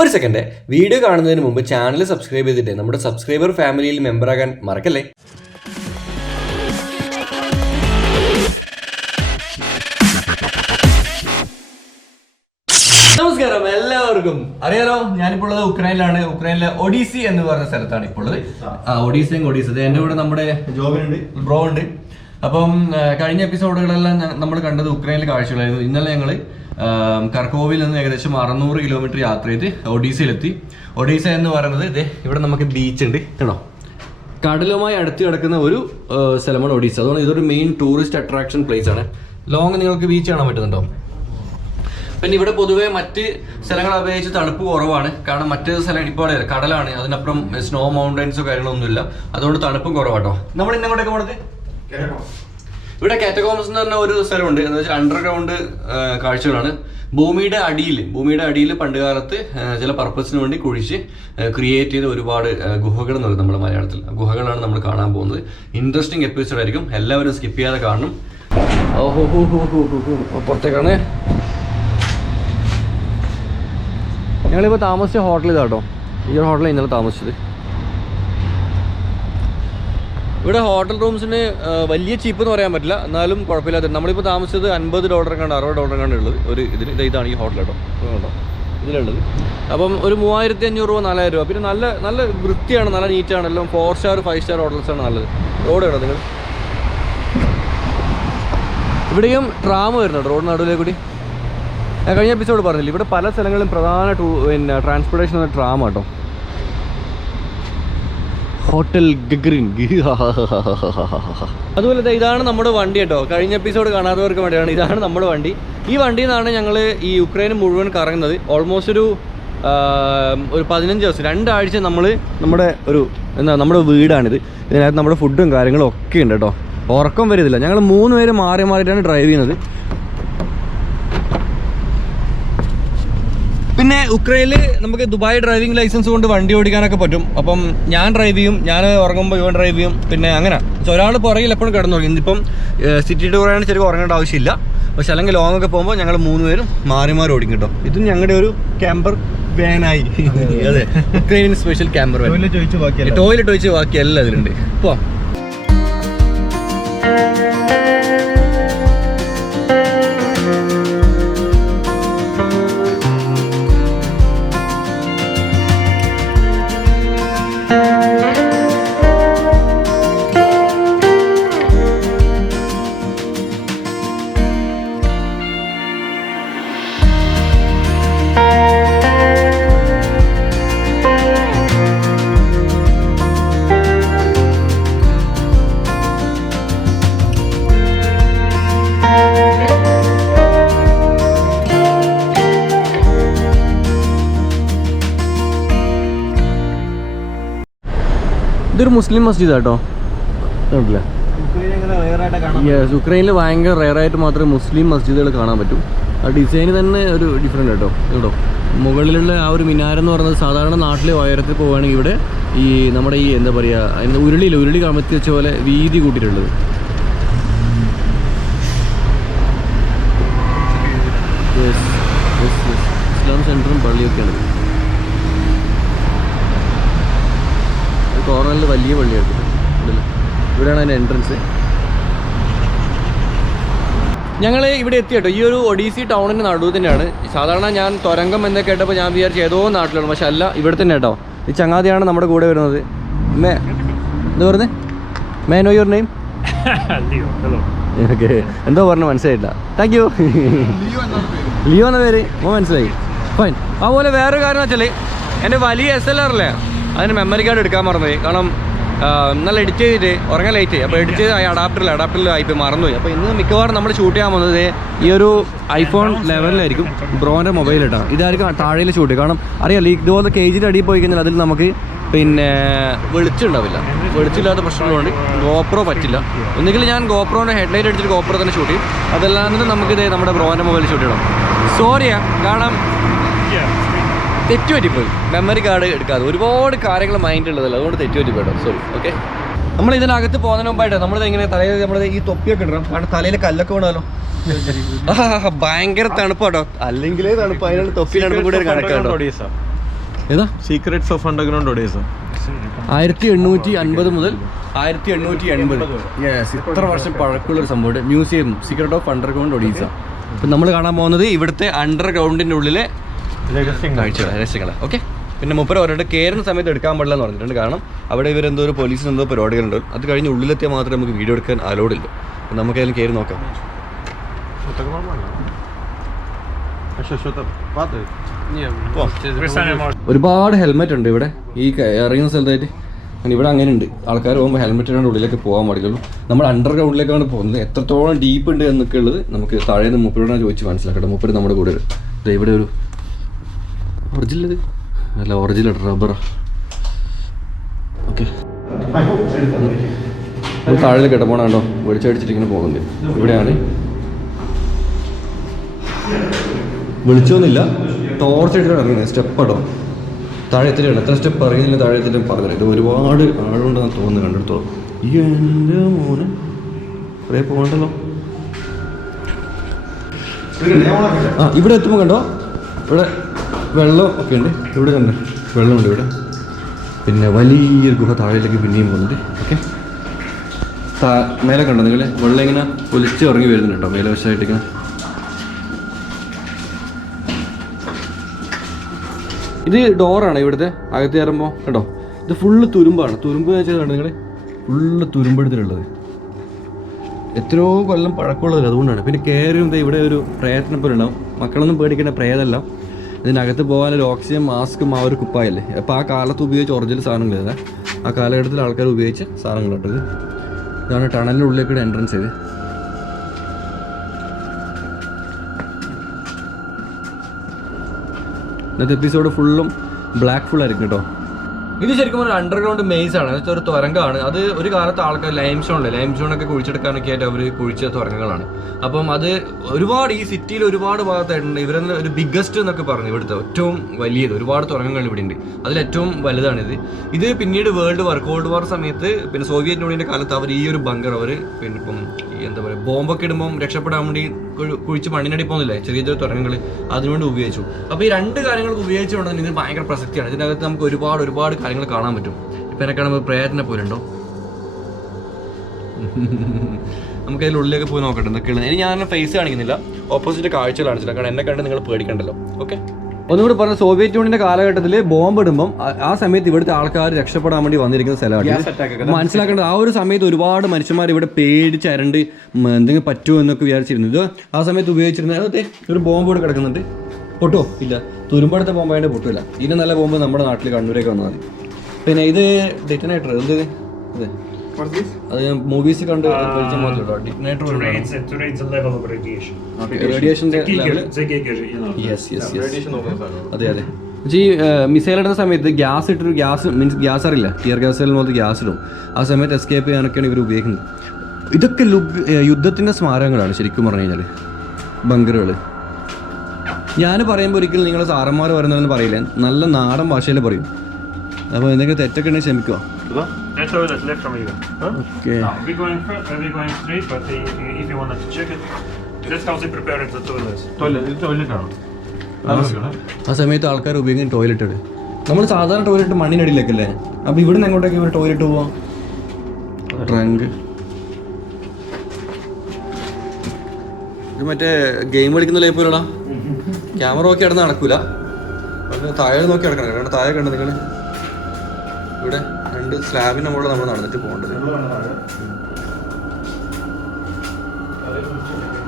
ഒരു second, video കാണുന്നതിന് മുമ്പ് ചാനൽ സബ്സ്ക്രൈബ് ചെയ്തിട്ട് നമ്മുടെ സബ്സ്ക്രൈബർ ഫാമിലിയിൽ മെമ്പറാകാൻ മറക്കല്ലേ. നമസ്കാരം എല്ലാവർക്കും. അറിയാലോ, ഞാനിപ്പോൾ ഉള്ളത് ഉക്രൈനിലാണ്. ഉക്രൈനിലെ ഒഡീസി എന്ന് പറഞ്ഞ സ്ഥലത്താണ് ഇപ്പോൾ ഉള്ളത്. ഒഡീസ എന്റെ കൂടെ നമ്മുടെ ജോബിനുണ്ട്, ബ്രോ ഉണ്ട്. അപ്പം കഴിഞ്ഞ എപ്പിസോഡുകളെല്ലാം നമ്മൾ കണ്ടത് ഉക്രൈനിലെ കാഴ്ചകളായിരുന്നു. ഇന്നലെ ഞങ്ങള് കർക്കോവിൽ നിന്ന് ഏകദേശം 600 കിലോമീറ്റർ യാത്ര ചെയ്ത് ഒഡീസയിലെത്തി. ഒഡീസ എന്ന് പറയുന്നത് ഇവിടെ നമുക്ക് ബീച്ച് ഉണ്ട് കേട്ടോ, കടലുമായി അടുത്ത് കിടക്കുന്ന ഒരു സ്ഥലമാണ് ഒഡീസ. അതുകൊണ്ട് ഇതൊരു മെയിൻ ടൂറിസ്റ്റ് അട്രാക്ഷൻ പ്ലേസ് ആണ്. ലോങ് നിങ്ങൾക്ക് ബീച്ച് കാണാൻ പറ്റുന്നുണ്ടോ? പിന്നെ ഇവിടെ പൊതുവേ മറ്റ് സ്ഥലങ്ങളെ അപേക്ഷിച്ച് തണുപ്പ് കുറവാണ്. കാരണം മറ്റ് സ്ഥലം ഇപ്പോൾ കടലാണ്, അതിനപ്പുറം സ്നോ മൗണ്ടൻസോ കാര്യങ്ങളൊന്നുമില്ല, അതുകൊണ്ട് തണുപ്പും കുറവാട്ടോ. നമ്മൾ ഇന്നങ്ങോട്ടേക്ക് പോണത് ഇവിടെ കാറ്റഗോംസ് എന്ന് പറഞ്ഞ ഒരു സ്ഥലമുണ്ട്. എന്ന് വെച്ചാൽ അണ്ടർഗ്രൗണ്ട് കാഴ്ചകളാണ്. ഭൂമിയുടെ അടിയിൽ പണ്ട് കാലത്ത് ചില പർപ്പസിന് വേണ്ടി കുഴിച്ച് ക്രിയേറ്റ് ചെയ്ത ഒരുപാട് ഗുഹകൾ എന്ന് പറയും നമ്മുടെ മലയാളത്തിൽ. ഗുഹകളാണ് നമ്മൾ കാണാൻ പോകുന്നത്. ഇൻട്രസ്റ്റിംഗ് എപ്പിസോഡ് ആയിരിക്കും, എല്ലാവരും സ്കിപ്പ് ചെയ്യാതെ കാണണം. പുറത്തേക്കാണ് ഞങ്ങളിപ്പോൾ താമസിച്ച ഹോട്ടൽ ഇതാട്ടോ. ഈ ഒരു ഹോട്ടലിൽ ഇന്നലെ താമസിച്ചത്. ഇവിടെ ഹോട്ടൽ റൂംസിന് വലിയ ചീപ്പ് എന്ന് പറയാൻ പറ്റില്ല, എന്നാലും കുഴപ്പമില്ലാത്ത. നമ്മളിപ്പോൾ താമസിച്ചത് $50 കണ്ട് $60 ഉള്ളത് ഒരു ഇതിന്. ഇതാണ് ഈ ഹോട്ടൽ കേട്ടോ, ഇതിലുള്ളത്. അപ്പം ഒരു 3500 രൂപ 4000 രൂപ. പിന്നെ നല്ല വൃത്തിയാണ്, നല്ല നീറ്റാണ്. എല്ലാം 4 സ്റ്റാർ 5 സ്റ്റാർ ഹോട്ടൽസാണ് നല്ലത്. റോഡ് കേട്ടോ നിങ്ങൾ. ഇവിടെയും ട്രാം വരുന്നുണ്ട് റോഡ് നടുവിലേക്ക് കൂടി. ഞാൻ കഴിഞ്ഞ എപ്പിസോഡ് പറഞ്ഞില്ല, ഇവിടെ പല സ്ഥലങ്ങളിലും പ്രധാന ട്രാൻസ്പോർട്ടേഷൻ എന്ന ട്രാം കേട്ടോ. ഹോട്ടൽ ഗഗ്രിൻ. അതുപോലെ ഇതാണ് നമ്മുടെ വണ്ടി കേട്ടോ. കഴിഞ്ഞ എപ്പിസോഡ് കാണാത്തവർക്ക് വേണ്ടിയാണ്, ഇതാണ് നമ്മുടെ വണ്ടി. ഈ വണ്ടിയിൽ നിന്നാണ് ഞങ്ങൾ ഈ യുക്രൈൻ മുഴുവൻ കറങ്ങുന്നത്. ഓൾമോസ്റ്റ് ഒരു 15 ദിവസം 2 ആഴ്ച നമ്മൾ നമ്മുടെ വീടാണിത്. ഇതിനകത്ത് നമ്മുടെ ഫുഡും കാര്യങ്ങളും ഒക്കെ ഉണ്ട് കേട്ടോ. ഉറക്കം വരുന്നില്ല. ഞങ്ങൾ 3 പേര് മാറിയിട്ടാണ് ഡ്രൈവ് ചെയ്യുന്നത്. പിന്നെ ഉക്രൈനിൽ നമുക്ക് ദുബായ് ഡ്രൈവിംഗ് ലൈസൻസ് കൊണ്ട് വണ്ടി ഓടിക്കാനൊക്കെ പറ്റും. അപ്പം ഞാൻ ഡ്രൈവ് ചെയ്യും, ഞാൻ ഉറങ്ങുമ്പോൾ ഇവൻ ഡ്രൈവ് ചെയ്യും. പിന്നെ അങ്ങനെ ഒരാൾ പുറകിൽ എപ്പോഴും കിടന്നുറങ്ങും. ഇന്നിപ്പം സിറ്റി ടൂറാണ്, ശരിക്കും ഉറങ്ങേണ്ട ആവശ്യമില്ല. പക്ഷെ അല്ലെങ്കിൽ ലോങ് ഒക്കെ പോകുമ്പോൾ ഞങ്ങൾ 3 പേരും മാറി ഓടിക്കും കേട്ടോ. ഇതും ഞങ്ങളുടെ ഒരു ക്യാമ്പർ വാനായി. അതെ, Ukrainian special camper van. Toilet ഒഴിച്ച് ബാക്കി എല്ലാം അതിലുണ്ട്. ഇപ്പോൾ ഇതൊരു മുസ്ലിം മസ്ജിദ് കേട്ടോ. ഉക്രൈനിൽ ഭയങ്കര റെയറായിട്ട് മാത്രമേ മുസ്ലിം മസ്ജിദുകൾ കാണാൻ പറ്റൂ. ആ ഡിസൈന് തന്നെ ഒരു ഡിഫറെൻ്റ് കേട്ടോ. കേട്ടോ, മുകളിലുള്ള ആ ഒരു മിനാരെന്ന് പറയുന്നത് സാധാരണ നാട്ടിലെ ഉയരത്തിൽ പോവുകയാണെങ്കിൽ ഇവിടെ ഈ നമ്മുടെ ഈ എന്താ പറയുക, അതിൻ്റെ ഉരുളി കമത്തി വെച്ച പോലെ വീതി കൂട്ടിയിട്ടുള്ളത്. ഇസ്ലാം സെൻറ്ററും പള്ളിയൊക്കെയാണ്. കോർണറിൽ വലിയ പള്ളിയായിരുന്നു. ഇവിടെയാണ് അതിൻ്റെ എൻട്രൻസ്. ഞങ്ങൾ ഇവിടെ എത്തി കേട്ടോ. ഈ ഒരു ഒഡീസി ടൗണിൻ്റെ നടുവ് തന്നെയാണ്. സാധാരണ ഞാൻ തുരങ്കം എന്നൊക്കെ കേട്ടപ്പോൾ ഞാൻ വിചാരിച്ചു ഏതോ നാട്ടിലാണ്, പക്ഷെ അല്ല, ഇവിടെ തന്നെ കേട്ടോ. ഈ ചങ്ങാതിയാണ് നമ്മുടെ കൂടെ വരുന്നത്. എന്താ പറഞ്ഞേ? May no your name? Okay, എന്തോ പറഞ്ഞു മനസ്സിലായില്ല. Thank you. ലിയോ എന്ന പേര് മനസ്സിലായി. ഫൈൻ. അതുപോലെ വേറൊരു കാര്യം എന്ന് വെച്ചാൽ എൻ്റെ വലിയ SLR അല്ലേ, അതിന് മെമ്മറി കാർഡ് എടുക്കാൻ മറന്നുപോയി. കാരണം നല്ല എഡിറ്റ് ചെയ്തിട്ട് ഉറങ്ങാൻ ലേറ്റ്. അപ്പോൾ എഡിറ്റ് ചെയ്ത് അഡാപ്റ്ററിൽ ആയിപ്പോൾ മറന്നുപോയി. അപ്പോൾ ഇന്ന് മിക്കവാറും നമ്മൾ ഷൂട്ട് ചെയ്യാൻ പോകുന്നത് ഈ ഒരു iPhone 11 ബ്രോൻ്റെ മൊബൈൽ ഇട്ടാണ്. ഇതായിരിക്കും താഴെയിൽ ഷൂട്ട് ചെയ്യും. കാരണം അറിയാമല്ലോ, ഇതുപോലെ കേജിൻ്റെ അടിയിൽ പോയി കഴിഞ്ഞാൽ അതിൽ നമുക്ക് പിന്നെ വെളിച്ചുണ്ടാവില്ല. വെളിച്ചില്ലാത്ത പ്രശ്നങ്ങളുണ്ട്. GoPro പറ്റില്ല. ഒന്നുകിൽ ഞാൻ GoProൻ്റെ ഹെഡ്ലൈറ്റ് അടിച്ചിട്ട് GoPro തന്നെ ഷൂട്ട് ചെയ്യും. അതല്ലാതെ നമുക്കിത് നമ്മുടെ ബ്രോൻ്റെ മൊബൈൽ ഷൂട്ട് ചെയ്യണം. സോറിയാ, കാരണം തെറ്റുപറ്റിപ്പോയി. മെമ്മറി കാർഡ് എടുക്കാതെ ഒരുപാട് കാര്യങ്ങൾ മൈൻഡിലുള്ളതല്ല, അതുകൊണ്ട് തെറ്റുപറ്റിപ്പോയിട്ടോ, സോറി. ഓക്കെ, നമ്മൾ ഇതിനകത്ത് പോകുന്നതിന് മുമ്പായിട്ട് നമ്മളിത് എങ്ങനെ തലയിൽ നമ്മൾ ഈ തൊപ്പിയൊക്കെ ഇടണം, കാരണം തലയിൽ കല്ലൊക്കെ വീണാലോ. ഭയങ്കര തണുപ്പാട്ടോ, അല്ലെങ്കിലേ തണുപ്പ്, അതിനുള്ള തൊപ്പി തണുപ്പ് കൂടെ ഒരു കണക്കാട്ടോ. ഏതാ സീക്രട്സ് ഓഫ് അണ്ടർഗ്രൗണ്ട് ഒഡീസ 1850 മുതൽ 1880. യെസ്, ഇത്ര വർഷം പഴക്കമുള്ളൊരു സംഭവം. Museum secret of underground Odessa. ഇപ്പം നമ്മൾ കാണാൻ പോകുന്നത് ഇവിടുത്തെ അണ്ടർഗ്രൗണ്ടിൻ്റെ ഉള്ളിലെ രഹസ്യങ്ങളെ. ഓക്കെ, പിന്നെ മുപ്പര് പറഞ്ഞിട്ട് കയറുന്ന സമയത്ത് എടുക്കാൻ പാടില്ല എന്ന് പറഞ്ഞിട്ടുണ്ട്. കാരണം അവിടെ ഇവരെന്തോ ഒരു പോലീസിന് എന്തോ പരിപാടികളുണ്ട്. അത് കഴിഞ്ഞ് ഉള്ളിലെത്തിയാൽ മാത്രമേ നമുക്ക് വീഡിയോ എടുക്കാൻ അലോഡില്ല. അപ്പം നമുക്ക് അതിൽ കയറി നോക്കാം. ഒരുപാട് ഹെൽമെറ്റ് ഉണ്ട് ഇവിടെ ഈ ഇറങ്ങുന്ന സ്ഥലത്തായിട്ട്. ഇവിടെ അങ്ങനെ ഉണ്ട്, ആൾക്കാർ പോകുമ്പോൾ ഹെൽമെറ്റ് ഇടാണ്ട് ഉള്ളിലേക്ക് പോകാൻ പാടില്ലുള്ളൂ. നമ്മൾ അണ്ടർഗ്രൗണ്ടിലേക്കാണ് പോകുന്നത്. എത്രത്തോളം ഡീപ്പ് ഉണ്ട് എന്നൊക്കെ ഉള്ളത് നമുക്ക് താഴെ നിന്ന് മുപ്പരോടാണ് ചോദിച്ച് മനസ്സിലാക്കട്ടെ. മുപ്പര് നമ്മുടെ കൂടെ ഇവിടെ ഒരു ഒറിജിനൽ, ഇത് അല്ല ഒറിജിനൽ റബ്ബറാ. ഓക്കെ, താഴേക്ക് ഇടപോണോ വെളിച്ചടിച്ചിട്ട് ഇങ്ങനെ പോകുന്നുണ്ട്. ഇവിടെയാണ് വിളിച്ചൊന്നുമില്ല, ടോർച്ച് എടുത്തിട്ട് ഇറങ്ങുന്നത്. സ്റ്റെപ്പ് ഇടോ, താഴെ എത്തിയില്ല. എത്ര സ്റ്റെപ്പ് ഇറങ്ങിയില്ല, താഴെ എത്തിയിട്ട് പറഞ്ഞില്ല. ഇത് ഒരുപാട് ആളുണ്ടെന്ന് തോന്നുന്നു കണ്ടെടുത്തോളം. ഈ എൻ്റെ മോന് കുറേ പോകണ്ടല്ലോ. ഇവിടെ എത്തുമ്പോൾ കണ്ടോ, ഇവിടെ വെള്ളം ഒക്കെ ഉണ്ട്. ഇവിടെ തന്നെ വെള്ളമുണ്ട് ഇവിടെ. പിന്നെ വലിയൊരു ഗുഹ താഴേക്ക് പിന്നെയും പോകുന്നുണ്ട്. ഓക്കെ, മേലെ കണ്ടോ നിങ്ങൾ, വെള്ളം ഇങ്ങനെ ഒലിച്ച് ഇറങ്ങി വരുന്നുണ്ട് കേട്ടോ മേലെ വശമായിട്ട് ഇങ്ങനെ. ഇത് ഡോറാണ് ഇവിടുത്തെ. അകത്ത് കയറുമ്പോൾ കേട്ടോ, ഇത് ഫുള്ള് തുരുമ്പാണ്. തുരുമ്പ് വെച്ചാൽ കണ്ടോ നിങ്ങൾ, ഫുള്ള് തുരുമ്പെടുത്തിട്ടുള്ളത്. എത്രയോ കൊല്ലം പഴക്കമുള്ളതല്ല, അതുകൊണ്ടാണ്. പിന്നെ കയറുമ്പോൾ ഇവിടെ ഒരു പ്രയത്നപ്പെടണം ഉണ്ടാവും. മക്കളൊന്നും പേടിക്കേണ്ട, പ്രേതമല്ല. ഇതിനകത്ത് പോകാനൊരു ഓക്സിജൻ മാസ്കും ആ ഒരു കുപ്പായല്ലേ. അപ്പോൾ ആ കാലത്ത് ഉപയോഗിച്ച ഒറിജിനൽ സാധനങ്ങളില്ല, ആ കാലഘട്ടത്തിൽ ആൾക്കാർ ഉപയോഗിച്ച സാധനങ്ങളാട്ടത്. ഇതാണ് ടണലിൻ്റെ ഉള്ളിലേക്കൂടെ എൻട്രൻസ് ചെയ്ത്. ഇന്നത്തെ എപ്പിസോഡ് ഫുള്ളും ബ്ലാക്ക് ഫുൾ ആയിരിക്കും കേട്ടോ. ഇത് ശരിക്കും ഒരു അണ്ടർഗ്രൗണ്ട് മെയ്സ് ആണ്, ഒരു തുരങ്കമാണ്. അത് ഒരു കാലത്ത് ആൾക്കാർ ലൈം സ്റ്റോണൊക്കെ കുഴിച്ചെടുക്കാനൊക്കെ ആയിട്ട് അവർ കുഴിച്ച തുരങ്കങ്ങളാണ്. അപ്പം അത് ഒരുപാട് ഈ സിറ്റിയിൽ ഒരുപാട് ഭാഗത്തായിട്ടുണ്ട്. ഇവരെന്ന് ഒരു ബിഗ്ഗസ്റ്റ് എന്നൊക്കെ പറഞ്ഞു, ഇവിടുത്തെ ഏറ്റവും വലിയത്. ഒരുപാട് തുരങ്കങ്ങൾ ഇവിടെ ഉണ്ട്, അതിൽ ഏറ്റവും വലുതാണിത്. ഇത് പിന്നീട് കോൾഡ് വാർ സമയത്ത്, പിന്നെ സോവിയറ്റ് യൂണിയൻ്റെ കാലത്ത് അവർ ഈ ഒരു ബങ്കർ അവർ പിന്നെ ഇപ്പം എന്താ പറയുക, ബോംബൊക്കെ ഇടുമ്പം രക്ഷപ്പെടാൻ വേണ്ടി കുഴിച്ച് മണ്ണിനടി പോകുന്നില്ലേ ചെറിയ ചെറിയ തുരങ്കങ്ങൾ, അതിനുവേണ്ടി ഉപയോഗിച്ചു. അപ്പോൾ ഈ രണ്ട് കാര്യങ്ങൾക്ക് ഉപയോഗിച്ചുകൊണ്ടെങ്കിൽ ഇതിന് ഭയങ്കര പ്രസക്തിയാണ്. ഇതിനകത്ത് നമുക്ക് ഒരുപാട് കാര്യങ്ങൾ കാണാൻ പറ്റും. ഇപ്പം എന്നെ കാണുമ്പോൾ പ്രേതനെ പോലെ ഉണ്ടോ? നമുക്ക് അതിൽ ഉള്ളിലേക്ക് പോയി നോക്കട്ടെ എന്തൊക്കെയാണ്. ഇനി ഞാൻ ഫേസ് കാണിക്കുന്നില്ല, ഓപ്പോസിറ്റ് കാഴ്ചകൾ കാണിച്ചില്ല, കാരണം എന്നെ കണ്ട് നിങ്ങൾ പേടിക്കണ്ടല്ലോ. ഓക്കെ, ഒന്നുകൂടി പറഞ്ഞ, സോവിയറ്റ് യൂണിയന്റെ കാലഘട്ടത്തിൽ ബോംബ് ഇടുമ്പം ആ സമയത്ത് ഇവിടുത്തെ ആൾക്കാർ രക്ഷപ്പെടാൻ വേണ്ടി വന്നിരിക്കുന്ന സ്ഥലമാണ്. മനസ്സിലാക്കേണ്ടത്, ആ ഒരു സമയത്ത് ഒരുപാട് മനുഷ്യന്മാർ ഇവിടെ പേടിച്ചരണ്ട് എന്തെങ്കിലും പറ്റുമോ എന്നൊക്കെ വിചാരിച്ചിരുന്നു. ഇത് ആ സമയത്ത് ഉപയോഗിച്ചിരുന്നത്. അതെ, ഒരു ബോംബ് ഇവിടെ കിടക്കുന്നുണ്ട്. പൊട്ടോ ഇല്ല, തുരുമ്പെടുത്ത ബോംബായിട്ട് പൊട്ടില്ല. ഇതിന് നല്ല ബോംബ് നമ്മുടെ നാട്ടിൽ കണ്ണൂരേക്ക് വന്നാൽ മതി. പിന്നെ ഇത് ഡിറ്റനേറ്റർ, എന്ത് അതെ, അത് ഞാൻ മൂവീസ് കണ്ട് പരിചയം മാത്രമേ. ഡിറ്റനേറ്റർ റേഡിയേഷൻ്റെ അതെ അതെ. ഈ മിസൈൽ ഇടുന്ന സമയത്ത് ഗ്യാസ് മീൻസ് ഗ്യാസ് അറിയില്ല, ടിയർ ഗ്യാസ് പോലത്തെ ഗ്യാസ് ഇടും. ആ സമയത്ത് എസ്കേപ്പ് ചെയ്യാനൊക്കെയാണ് ഇവർ ഉപയോഗിക്കുന്നത്. ഇതൊക്കെ യുദ്ധത്തിൻ്റെ സ്മാരകങ്ങളാണ് ശരിക്കും പറഞ്ഞു കഴിഞ്ഞാൽ, ബങ്കറുകൾ. ഞാൻ പറയുമ്പോൾ ഒരിക്കലും നിങ്ങൾ സാറന്മാർ പറയുന്നതെന്ന് പറയില്ല, നല്ല നാടൻ ഭാഷയിൽ പറയും. അപ്പോൾ എന്തെങ്കിലും തെറ്റൊക്കെ ഉണ്ടെങ്കിൽ ക്ഷമിക്കുക. That toilet left from you. Huh? Okay. No, we're going straight, but if you wanted to check it, that's how they prepared the toilets. Toilet ആണ്. ആ സമയത്ത് ആൾക്കാർ ഉപയോഗിക്കുന്ന ടോയ്ലറ്റ് ആണ്. നമ്മൾ സാധാരണ ടോയ്ലറ്റ് മണ്ണിനടിയിലേക്കല്ലേ, അപ്പോൾ ഇവിടെ നിന്ന് എങ്ങോട്ടേക്ക് ഇവർ ടോയ്ലറ്റ് പോവാം? ട്രങ്ക്. ഇത് മറ്റേ ഗെയിം കളിക്കുന്ന ലൈഫിലടാ, ക്യാമറ നോക്കി അവിടെ നടക്കൂല, താഴെ നോക്കി നടക്കണം. കാരണം താഴെ കണ്ടു നിങ്ങൾ, ഇവിടെ രണ്ട് സ്ലാബിൻ്റെ മുകളിൽ നമ്മൾ നടന്നിട്ട് പോകേണ്ടത്.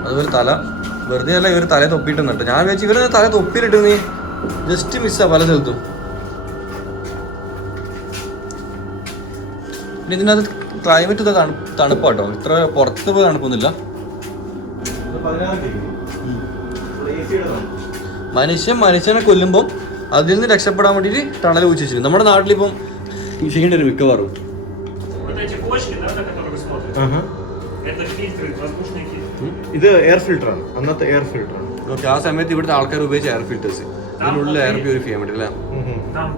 അതുപോലെ തല വെറുതെ അല്ല, ഇവർ തല തൊപ്പിയിട്ടുന്നുണ്ട്. ഞാൻ വിചാരിച്ചു ഇവർ തല തൊപ്പിയിലിട്ട് നീ ജസ്റ്റ് മിസ്സാ പല സ്ഥലത്തും. പിന്നെ ഇതിനകത്ത് ക്ലൈമറ്റ് തണുപ്പാട്ടോ, ഇത്ര പുറത്ത് പോയി തണുപ്പൊന്നുമില്ല. മനുഷ്യനെ കൊല്ലുമ്പം അതിൽ നിന്ന് രക്ഷപ്പെടാൻ വേണ്ടിയിട്ട് ടണൽ കുഴിച്ച് വെച്ചിട്ടുണ്ട്. നമ്മുടെ നാട്ടിലിപ്പം ചെയ്യേണ്ട ഒരു മിക്കവാറും ഇത് എയർ ഫിൽറ്റർ ആണ്, അന്നത്തെ എയർ ഫിൽറ്റർ ആണ്. ഓക്കെ, ആ സമയത്ത് ഇവിടുത്തെ ആൾക്കാർ ഉപയോഗിച്ച എയർ ഫിൽറ്റേഴ്സ്. ഇതിനുള്ളിൽ എയർ പ്യൂരിഫൈ ചെയ്യാൻ പറ്റും അല്ലേ?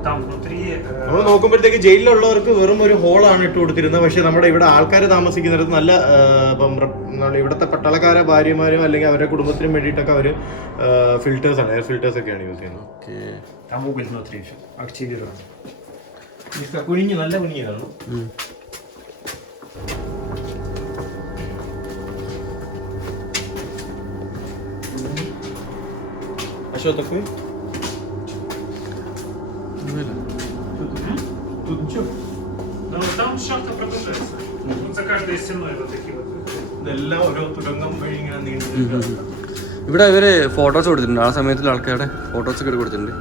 Там внутри... നമ്മൾ നോക്കുമ്പോഴത്തേക്ക് ജയിലിലുള്ളവർക്ക് വെറും ഒരു ഹോളാണ് ഇട്ട് കൊടുത്തിരുന്നത്. പക്ഷെ നമ്മുടെ ഇവിടെ ആൾക്കാർ താമസിക്കുന്നിടത്ത് നല്ല ഇപ്പം ഇവിടുത്തെ പട്ടാളക്കാരെ ഭാര്യമാരും അല്ലെങ്കിൽ അവരുടെ കുടുംബത്തിനും വേണ്ടിയിട്ടൊക്കെ അവർ ഫിൽറ്റേഴ്സ് ആണ്, എയർ ഫിൽറ്റേഴ്സ് ഒക്കെയാണ് യൂസ് ചെയ്യുന്നത്. Там уголь внутри активирован. കുഴിഞ്ഞ് നല്ല കുഞ്ഞിയാണ്. А что такое? Тут ничего. Но там шахта продолжается. Вот за каждой стеной вот такие вот. ഇതെല്ലാം ഓരോ തുരങ്കം വഴി ഇങ്ങനെ നീണ്ടു. ഇവിടെ ഇവര് ഫോട്ടോസ് കൊടുത്തിട്ടുണ്ട്, ആ സമയത്തുള്ള ആൾക്കാരുടെ ഫോട്ടോസ് ഒക്കെ കൊടുത്തിട്ടുണ്ട്.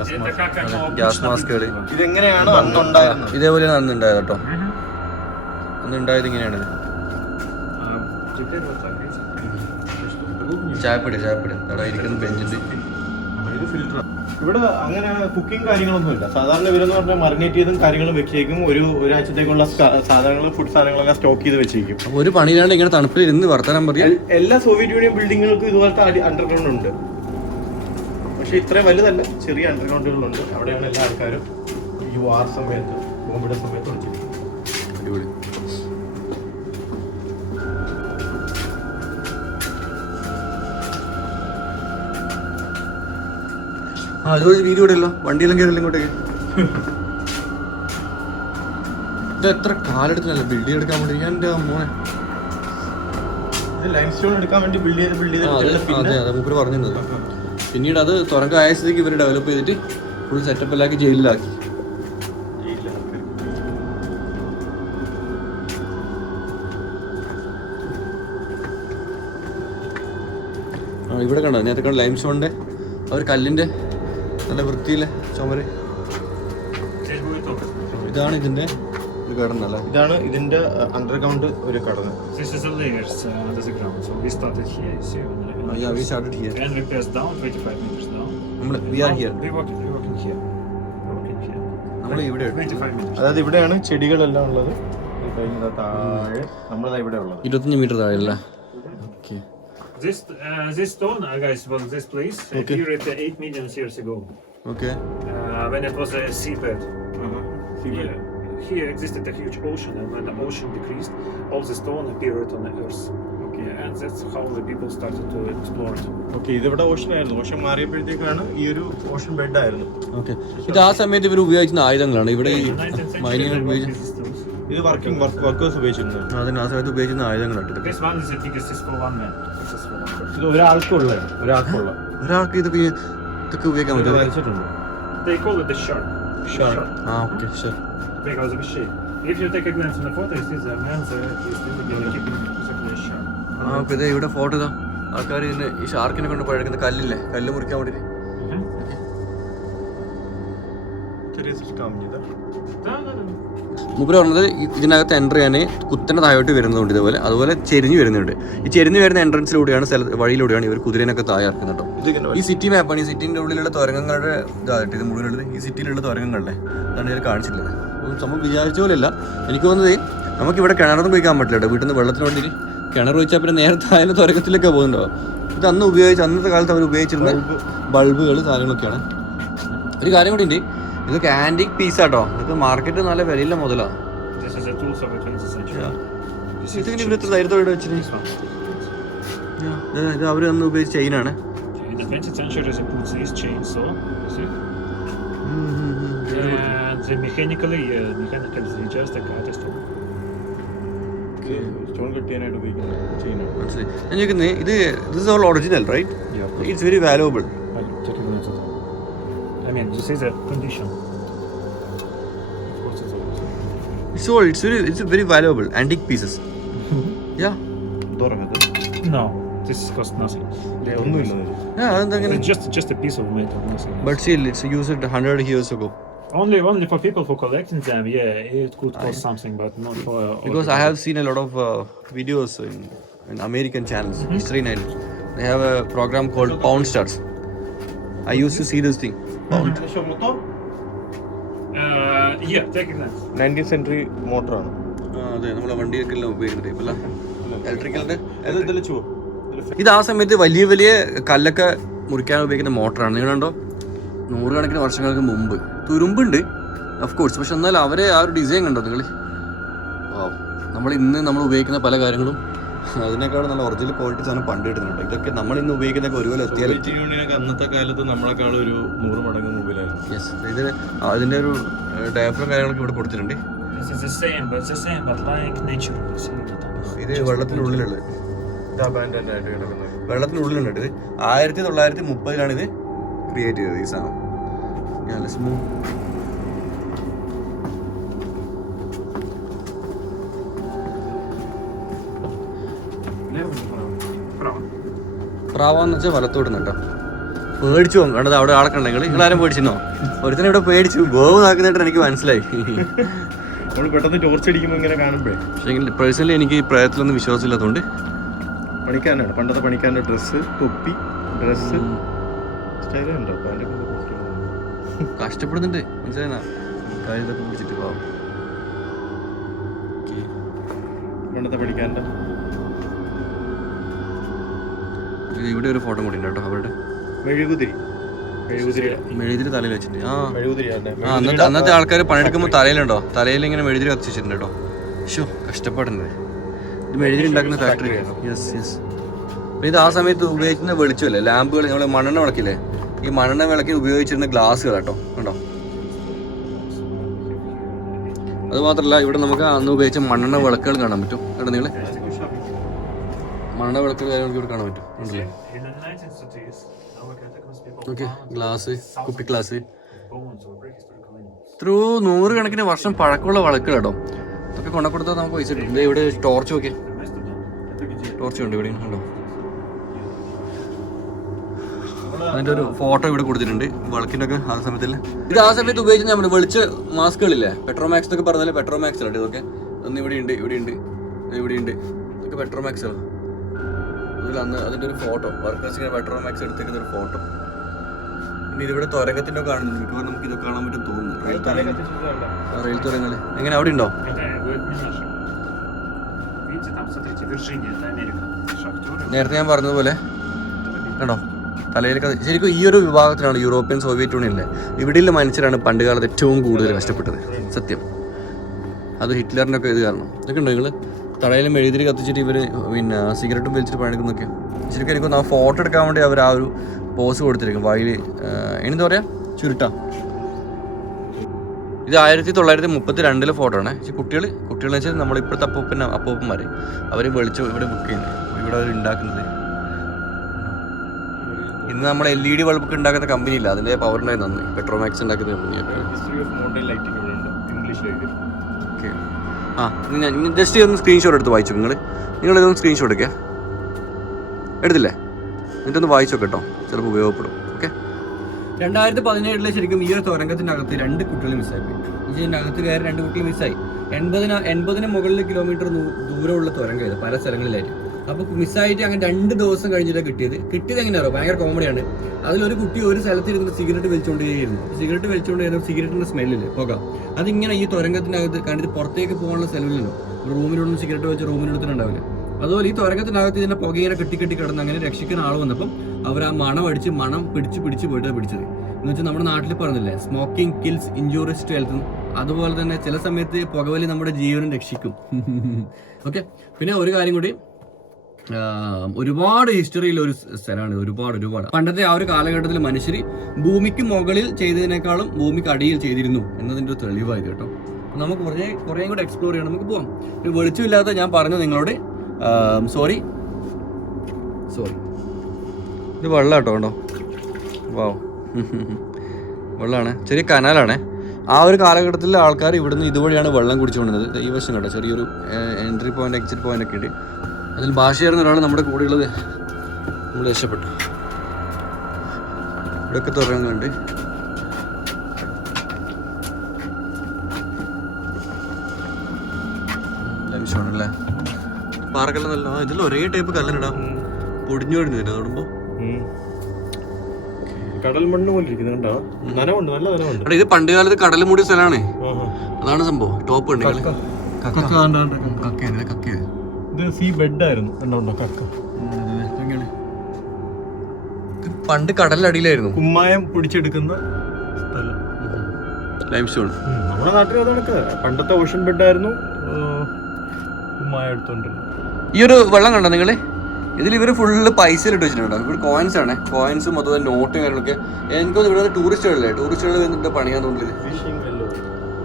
Это как оно ഗ്യാസ് മാസ്കുകൾ ഇതെങ്ങനെയാണ് അന്നുണ്ടായിരുന്നത്? ഇതേപോലെയാണ് അന്ന് ഉണ്ടായത് കേട്ടോ. അന്ന് ഉണ്ടായത് ഇങ്ങനെയാണ്. теперь вот так, видите? ചായപ്പൊടി അവിടെ ഇരിക്കുന്ന ബെഞ്ചിന്റെ ഇത് ഫിൽറ്റർ. ഇവിടെ അങ്ങനെ കുക്കിംഗ് കാര്യങ്ങളൊന്നും ഇല്ല. സാധാരണ ഇവരെന്ന് പറഞ്ഞാൽ മറിനേറ്റ് ചെയ്തും കാര്യങ്ങളും വെച്ചേക്കും. ഒരാഴ്ചത്തേക്കുള്ള സാധനങ്ങൾ, ഫുഡ് സാധനങ്ങളെല്ലാം സ്റ്റോക്ക് ചെയ്ത് വെച്ചേക്കും. അപ്പൊ ഒരു പണിയിലാണ്ട് ഇങ്ങനെ തണുപ്പിൽ ഇരുന്ന് വർത്തമാനം പറയാം. എല്ലാ സോവിയറ്റ് യൂണിയൻ ബിൽഡിങ്ങുകൾക്കും ഇതുപോലത്തെ അണ്ടർഗ്രൗണ്ട് ഉണ്ട്. പക്ഷെ ഇത്രയും വലുതല്ല, ചെറിയ അണ്ടർഗ്രൗണ്ടുകളുണ്ട്. അവിടെയാണ് എല്ലാ ആൾക്കാരും ഈ വാർ സമയത്ത്, ബോംബിയുടെ സമയത്ത് വിളിച്ചിരിക്കുന്നത്. അടിപൊളി. അതുപോലെ വീഡിയോ ഇടല്ലോ, വണ്ടിയെല്ലാം കയറില്ല ഇങ്ങോട്ടേക്ക്. ഇത് എത്ര കാലെടുത്തല്ല ബിൽഡിംഗ് എടുക്കാൻ വേണ്ടി. എൻ്റെ മോനെ ഇത് ലൈം സ്റ്റോൺ എടുക്കാൻ വേണ്ടി ബിൽഡ് ചെയ്ത് അതെ മൂപ്പര് പറഞ്ഞിരുന്നത്. പിന്നീട് അത് തുറക്കം ആയ സ്ഥിതിക്ക് ഇവർ ഡെവലപ്പ് ചെയ്തിട്ട് ഫുൾ സെറ്റപ്പിലാക്കി ജയിലിലാക്കി. ഇവിടെ കണ്ടോ, നേരത്തെ കണ്ട ലൈം സ്റ്റോണിന്റെ അവർ കല്ലിന്റെ നല്ല വൃത്തിയിലെ ചുമര്. Здесь будет опыт. ഇതാണ് ഇതിന്റെ ഒരു കടന്നല്ലേ? ഇതാണ് ഇതിന്റെ അണ്ടർഗ്രൗണ്ട് ഒരു കടന്ന്. This is the layers under the ground. So we started here, you see. Yeah, we started here. And we press down, 25 meters down. We are here. We working here. We're working here. നമ്മൾ ഇവിടെ 25 meters. അതായത് ഇവിടെയാണ് ചെടികളെല്ലാം ഉള്ളത്. കഴിഞ്ഞ താഴെ നമ്മളതാ ഇവിടെ ഉള്ളത്. 25 മീറ്റർ താഴെ അല്ലേ? Okay. This stone, guys, was this place appeared 8 million years ago. Okay. When it was a seabed. Here existed a huge ocean, and when the ocean decreased, all the stone appeared on the earth. Okay, and that's how the people started to explore it. Okay, ഇതിവിടെ Ocean ആയിരുന്നു. Ocean മാറിയപ്പോഴത്തേക്കാണ് ഈ ഒരു Ocean bed ആയിരുന്നു. Okay. ഇത് ആ സമയത്ത് ഇവർ ഉപയോഗിക്കുന്ന ആയുധങ്ങളാണ് ഇവിടെ ഈ മൈനിങ് ഉപയോഗിച്ച്. ഇത് വർക്കേഴ്സ് ഉപയോഗിച്ചിരുന്നത്. അതിന് ആ സമയത്ത് ഉപയോഗിക്കുന്ന ആയുധങ്ങളാണ് ഇതൊക്കെ. This one is the biggest is for one man. This is for one person. ഇത് ഒരാൾക്കുള്ള ഒരാൾക്ക് ഇതൊക്കെ ഉപയോഗിക്കാൻ പറ്റും. വലിച്ചിട്ടുണ്ട്. They call it the shark. Shark. ആ ഓക്കെ ശരി. Because of the shape. If you take a glance in the photo, you see the man there is still keeping exactly a shark. ആ okay. ഇതേ ഇവിടെ photo ഇതാ. ആൾക്കാർ ഇതിന് ഈ ഷാർക്കിനെ കൊണ്ട് പഴക്കുന്ന കല്ലില്ലേ, കല്ല് മുറിക്കാൻ വേണ്ടി. ചെറിയ കാമിഞ്ഞത്. മൂപ്പര് പറഞ്ഞത് ഇതിനകത്ത് എൻ്റർ ചെയ്യാൻ കുത്തനെ താഴോട്ട് വരുന്നതുകൊണ്ട് ഇതുപോലെ, അതുപോലെ ചെരിഞ്ഞ് വരുന്നുണ്ട്. ഈ ചെരിഞ്ഞ് വരുന്ന എൻട്രൻസിലൂടെയാണ് വഴിയിലൂടെയാണ് ഇവർ കുതിരനൊക്കെ താഴെ ഇറക്കുന്നത് കേട്ടോ. ഈ സിറ്റി മാപ്പാണ്. ഈ സിറ്റിൻ്റെ ഉള്ളിലുള്ള തുരങ്കങ്ങളുടെ ഇതായിട്ട് ഇത് മുഴുവനുള്ളത്. ഈ സിറ്റിയിലുള്ള തുരങ്കങ്ങളുടെ അതാണ് ഇതിൽ കാണിച്ചിട്ടുള്ളത്. നമ്മൾ വിചാരിച്ച പോലെയല്ല. എനിക്ക് തോന്നുന്നത് നമുക്കിവിടെ കിണറൊന്നും ഉപയോഗിക്കാൻ പറ്റില്ല കേട്ടോ. വീട്ടിൽ നിന്ന് വെള്ളത്തിന് വേണ്ടി കിണർ വെച്ചാൽ പിന്നെ നേരത്തെ അതിൻ്റെ തുരങ്കത്തിലൊക്കെ പോകുന്നുണ്ടാവും. ഇത് അന്നത്തെ കാലത്ത് അവർ ഉപയോഗിച്ചിരുന്ന ബൾബുകൾ സാധനങ്ങളൊക്കെയാണ്. ഒരു കാര്യം കൂടി ഉണ്ട്, ഇതൊക്കെ ആൻറ്റിക് പീസാട്ടോ. ഇതൊക്കെ മാർക്കറ്റ് നല്ല വിലയില്ല മുതലാണ്. This is the tools of the 20th century. ഇതൊക്കെ ഇവിടെ എത്ര ധൈര്യത്തോടെ വെച്ചിട്ട് ഇത് അവർ അന്ന് ഉപയോഗിച്ച ചെയിനാണ്. In the 20th century, they put this chainsaw, you see? And they mechanically they just cut a stone. Stone കെട്ടിയാനായിട്ട് ഉപയോഗിക്കുന്നത് ചെയിനാണ്. മനസ്സിലായി. ഞാൻ ചോദിക്കുന്നത് ഇത് this all original right? It's very valuable. I mean, this is a condition. It's very valuable antique pieces. Yeah. No, this costs nothing. ഒന്നുമില്ല. Yeah, അതെന്താ? It's just a piece of metal, nothing else. But still, it's used 100 years ago. Only for people who collecting them, yeah, it could cost something, but not for. Because I have seen a lot of videos in American channels, History Night. They have a program called Pound Stars. I used to see this thing. Pound. Yeah, take a glance. 19th century മോട്ടറാണ്. അതെ, നമ്മളെ വണ്ടിയൊക്കെ എല്ലാം ഉപയോഗിക്കുന്ന type അല്ല, ഇലക്ട്രിക്കലിന്റെ. ഇതിൽ ചുവ. ഇത് ആ സമയത്ത് വലിയ വലിയ കല്ലൊക്കെ മുറിക്കാൻ ഉപയോഗിക്കുന്ന മോട്ടറാണ്. നിങ്ങൾ കണ്ടോ, 100 കണക്കിന് വർഷങ്ങൾക്ക് മുമ്പ്. തുരുമ്പുണ്ട് ഓഫ് കോഴ്സ്, പക്ഷെ എന്നാൽ അവരെ ആ ഒരു ഡിസൈൻ കണ്ടോ നിങ്ങൾ? നമ്മൾ ഉപയോഗിക്കുന്ന പല കാര്യങ്ങളും അതിനേക്കാളും നല്ല ഒറിജിനൽ ക്വാളിറ്റി സാധനം പണ്ട് കിട്ടുന്നുണ്ട്. ഇതൊക്കെ നമ്മൾ ഇന്ന് ഉപയോഗിക്കുന്നതൊക്കെ ഒരുപോലെ എത്തിയാലും അന്നത്തെ കാലത്ത് നമ്മളെക്കാളും ഒരു 100 മടങ്ങ് മുമ്പിലായിരുന്നു. യെസ്, ഇത് അതിൻ്റെ ഒരു ഡയഫ്രം കാര്യങ്ങളൊക്കെ ഇവിടെ കൊടുത്തിട്ടുണ്ട്. This is the same, but like nature. ഇത് വെള്ളത്തിനുള്ളിലുള്ളത്, വെള്ളത്തിനുള്ളിലുണ്ട്. ഇത് 1930 ഇത് ക്രിയേറ്റ് ചെയ്തത് ഈ സാധനം. പ്രാവാന്ന് വെച്ചാൽ വലത്തോടുന്നു കേട്ടോ. പേടിച്ചു പോകും കണ്ടത്, അവിടെ ആളൊക്കെ ഉണ്ടെങ്കിൽ നിങ്ങളാരും പേടിച്ചിരുന്നോ? ഒരുത്തനെ ഇവിടെ പേടിച്ചു ഗോവ് നാക്കുന്നതായിട്ട് എനിക്ക് മനസ്സിലായി. പെട്ടെന്ന് ടോർച്ച് അടിക്കുമ്പോൾ ഇങ്ങനെ കാണുമ്പോഴേ. പക്ഷേ പേഴ്സണലി എനിക്ക് ഈ പ്രയത്നത്തിലൊന്നും വിശ്വാസമില്ലാത്തതുകൊണ്ട് പണിക്കാരനാണ്, പണ്ടത്തെ പണിക്കാരൻ്റെ ഡ്രസ്സ്, തൊപ്പി, ഡ്രസ്സ് സ്റ്റൈലുണ്ടോ? കഷ്ടപ്പെടുന്നുണ്ട് മനസ്സിലായ കാര്യത്തൊക്കെ പിടിച്ചിട്ട് പാവം. പണ്ടത്തെ പണിക്കാരൻ്റെ ഇവിടെ ഒരു ഫോട്ടോ കൂടി ഉണ്ട് കേട്ടോ. അവരുടെ മെഴുതിരി തലയിൽ വെച്ചിട്ടുണ്ട്. അന്നത്തെ ആൾക്കാർ പണിയെടുക്കുമ്പോൾ തലയിലുണ്ടോ, തലയിൽ ഇങ്ങനെ മെഴുതിരി കത്തിച്ചിട്ടുണ്ട് കേട്ടോ. ഷോ കഷ്ടപ്പെടുന്നത്. ഇത് മെഴുതിരി ഉണ്ടാക്കുന്ന ഫാക്ടറി. Yes yes. ഇത് ആ സമയത്ത് ഉപയോഗിക്കുന്ന വെളിച്ചമല്ലേ, ലാമ്പുകൾ, നമ്മൾ മണ്ണെണ്ണ വിളക്കില്ലേ, ഈ മണ്ണെണ്ണ വിളക്കിൽ ഉപയോഗിച്ചിരുന്ന ഗ്ലാസ്സുകൾ കേട്ടോ. കണ്ടോ, അതുമാത്രമല്ല ഇവിടെ നമുക്ക് അന്ന് ഉപയോഗിച്ച മണ്ണെണ്ണ വിളക്കുകൾ കാണാൻ പറ്റും. കേട്ടോ നിങ്ങൾ, മണ്ണെണ്ണ വിളക്കുകൾ കാര്യങ്ങൾക്ക് ഇവിടെ കാണാൻ പറ്റും. ഉണ്ടല്ലേ? ഓക്കെ, ഗ്ലാസ്, കുപ്പി ഗ്ലാസ്, ഇത്രയോ 100 കണക്കിന് വർഷം പഴക്കമുള്ള വിളക്കുകൾ കേട്ടോ. ഇതൊക്കെ കൊണ്ടുകൊടുത്താൽ നമുക്ക് പൈസ കിട്ടും. ഇവിടെ ടോർച്ച് നോക്കിയേ, ടോർച്ച് ഉണ്ട് ഇവിടെ ഉണ്ടോ. അതിൻ്റെ ഒരു ഫോട്ടോ ഇവിടെ കൊടുത്തിട്ടുണ്ട് വിളക്കിൻ്റെ ഒക്കെ. ആ സമയത്തില്ല, ഇത് ആ സമയത്ത് ഉപയോഗിച്ച് നമ്മുടെ വെളിച്ച മാസ്കുകളില്ലേ, പെട്രോമാക്സ് എന്നൊക്കെ പറഞ്ഞാൽ പെട്രോമാക്സ് ആണ് ഇതൊക്കെ. ഒന്ന് ഇവിടെ ഉണ്ട്, ഇവിടെ ഉണ്ട്, ഇവിടെ ഉണ്ട്, ഇതൊക്കെ പെട്രോമാക്സ് ആണ്. അതിൽ അന്ന് അതിൻ്റെ ഒരു ഫോട്ടോ, വർക്കേഴ്സിങ്ങനെ പെട്രോമാക്സ് എടുത്തേക്കുന്ന ഒരു ഫോട്ടോ. ഇനി ഇതിവിടെ തുരങ്കത്തിൻ്റെ ഒക്കെ കാണുന്നുണ്ട്. മിക്കവാറും നമുക്ക് ഇതൊക്കെ കാണാൻ പറ്റും തോന്നുന്നു. റെയിൽ തുരങ്ങൾ എങ്ങനെ അവിടെ ഉണ്ടോ? നേരത്തെ ഞാൻ പറഞ്ഞതുപോലെ കണ്ടോ, തലയിൽ ശരിക്കും ഈ ഒരു വിഭാഗത്തിലാണ് യൂറോപ്യൻ സോവിയറ്റ് യൂണിയനിലെ ഇവിടെയുള്ള മനുഷ്യരാണ് പണ്ട് കാലത്ത് ഏറ്റവും കൂടുതൽ കഷ്ടപ്പെട്ടത്. സത്യം, അത് ഹിറ്റ്ലറിൻ്റെ ഒക്കെ ഇത് കാരണം. ഇതൊക്കെ ഉണ്ടോ നിങ്ങൾ? തലയിൽ മെഴുതിരി കത്തിച്ചിട്ട് ഇവർ പിന്നെ സിഗരറ്റും വലിച്ചിട്ട് പണിക്കുന്നൊക്കെ. ശരിക്കും എനിക്കൊന്ന് ആ ഫോട്ടോ എടുക്കാൻ വേണ്ടി അവർ ആ ഒരു പോസ് കൊടുത്തിരിക്കും. വായിൽ എന്താ പറയുക, ചുരുട്ട. ഇത് 1932 ഫോട്ടോ ആണ്. കുട്ടികളെന്ന് വെച്ചാൽ നമ്മളിപ്പോഴത്തെ അപ്പൂപ്പന്മാർ അവർ വെളിച്ചം ഇവിടെ ബുക്ക് ചെയ്യുന്നത്, ഇവിടെ അവർ ഉണ്ടാക്കുന്നത്. ഇന്ന് നമ്മൾ LED ബൾബൊക്കെ ഉണ്ടാക്കുന്ന കമ്പനി ഇല്ല, അതിൻ്റെ പവറിനായി നന്ദി. പെട്രോമാക്സ് ഉണ്ടാക്കുന്ന കമ്പനിയാണ്. ഓക്കെ, ആ ജസ്റ്റ് ഒന്ന് സ്ക്രീൻഷോട്ട് എടുത്ത് വായിച്ചു. നിങ്ങളിതൊന്ന് സ്ക്രീൻഷോട്ട് എടുക്കുക, എടുത്തില്ലേ? എന്നിട്ടൊന്ന് വായിച്ചോ കേട്ടോ, ചിലപ്പോൾ ഉപയോഗപ്പെടും. ഓക്കെ, 2017 ശരിക്കും ഈ ഒരു തുരങ്കത്തിനകത്ത് 2 കുട്ടികൾ മിസ്സായിപ്പോയി. ഇതിൻ്റെ അകത്ത് കയറി 2 കുട്ടികൾ മിസ്സായി. 80 മുകളിൽ കിലോമീറ്റർ ദൂരമുള്ള തുരങ്കം ഇത്, പല സ്ഥലങ്ങളിലായിട്ട്. അപ്പോൾ മിസ്സായിട്ട് അങ്ങനെ 2 ദിവസം കഴിഞ്ഞിട്ടാണ് കിട്ടിയത് എങ്ങനെയാണോ, ഭയങ്കര കോമഡിയാണ്. അതിലൊരു കുട്ടി ഒരു സ്ഥലത്ത് ഇരുന്ന് സിഗരറ്റ് വലിച്ചുകൊണ്ടേയിരുന്നു. സിഗരറ്റ് വലിച്ചുകൊണ്ടേയിരുന്നു, സിഗരറ്റിൻ്റെ സ്മെല്ലില് പോകാം. അതിങ്ങനെ ഈ തുരങ്കത്തിനകത്ത് കണ്ടിട്ട് പുറത്തേക്ക് പോകാനുള്ള സ്ഥലമില്ലല്ലോ, റൂമിലൊന്നും സിഗരറ്റ് വെച്ച് റൂമിനെടുത്തിട്ടുണ്ടാവില്ല. അതുപോലെ ഈ തുരങ്കത്തിനകത്ത് ഇതിൻ്റെ പുകയിനെ കെട്ടി കിടന്ന് അങ്ങനെ രക്ഷിക്കുന്ന ആൾ വന്നപ്പം അവർ ആ മണം പിടിച്ച് പോയിട്ടാണ് പിടിച്ചത്. എന്ന് വെച്ചാൽ നമ്മുടെ നാട്ടിൽ പറഞ്ഞില്ലേ, സ്മോക്കിംഗ് കിൽസ് ഇഞ്ചൂറീസ് ടു ഹെൽത്ത്. അതുപോലെ തന്നെ ചില സമയത്ത് പുകവലി നമ്മുടെ ജീവനും രക്ഷിക്കും. ഓക്കെ, പിന്നെ ഒരു കാര്യം കൂടി, ഒരുപാട് ഹിസ്റ്ററിയിൽ ഒരു സ്ഥലമാണ്. ഒരുപാട് പണ്ടത്തെ ആ ഒരു കാലഘട്ടത്തിൽ മനുഷ്യർ ഭൂമിക്ക് മുകളിൽ ചെയ്തതിനേക്കാളും ഭൂമിക്ക് അടിയിൽ ചെയ്തിരുന്നു എന്നതിൻ്റെ ഒരു തെളിവായി കേട്ടോ. നമുക്ക് കുറേ കൂടെ എക്സ്പ്ലോർ ചെയ്യണം, നമുക്ക് പോവാം. വെളിച്ചമില്ലാത്ത ഞാൻ പറഞ്ഞു നിങ്ങളോട്, സോറി. ഇത് വെള്ളം കേട്ടോ, കണ്ടോ? വാവ്, വെള്ളമാണ്, ചെറിയ കനാലാണ്. ആ ഒരു കാലഘട്ടത്തിൽ ആൾക്കാർ ഇവിടുന്ന് ഇതുവഴിയാണ് വെള്ളം കുടിച്ചുകൊണ്ടിരുന്നത്. ഈ വശം കേട്ടോ, ചെറിയൊരു എൻട്രി പോയിന്റ്, എക്സിറ്റ് പോയിന്റ് ഒക്കെ ഉണ്ട്. അതിൽ ഭാഷയായിരുന്ന ഒരാൾ നമ്മുടെ കൂടെ ഉള്ളത്, നമ്മൾ രക്ഷപ്പെട്ടു. ഇവിടെയൊക്കെ തുറങ്ങുന്നുണ്ട്. വിഷയമാണല്ലേ, പാറക്കെല്ലാം നല്ല. ഇതിൽ ഒരേ ടൈപ്പ് കല്ലനടാ, പൊടിഞ്ഞു വരുന്നില്ല തൊടുമ്പോ. കടൽ മണ്ണ് പോലെ ഇരിക്കുന്നുണ്ടോ? നനവുണ്ട്, നല്ല നനവുണ്ട്. ഇത് പണ്ട് കാലത്ത് കടൽ മൂടിയ സ്ഥലമാണ്. അതാണ് സംഭവം. ടോപ്പ് ഉണ്ട്. ഇത് സീ ബെഡ് ആയിരുന്നു. കണ്ടോ കക്ക? പണ്ട് കടലടിയിലായിരുന്നു. കുമ്മായം പിടിച്ചെടുക്കുന്ന സ്ഥലം. Lime stone. നമ്മുടെ നാട്ടിൽ അതൊക്കെ പണ്ടത്തെ ഓഷൻ ബെഡായിരുന്നു കുമ്മായം എടുത്തോണ്ടിരുന്നത്. ഈ ഒരു വെള്ളം കണ്ടോ നിങ്ങള്? ഇതിൽ ഇവർ ഫുള്ള് പൈസയിലിട്ട് വെച്ചിട്ടുണ്ടോ? ഇവിടെ കോയിൻസ് ആണ്, കോയിൻസും അതുപോലെ നോട്ടും കാര്യങ്ങളൊക്കെ. എനിക്കൊന്നും ഇവിടെ ടൂറിസ്റ്റുകളല്ലേ, ടൂറിസ്റ്റുകൾ വന്നിട്ട് പണിയാൻ തോന്നുന്നില്ല.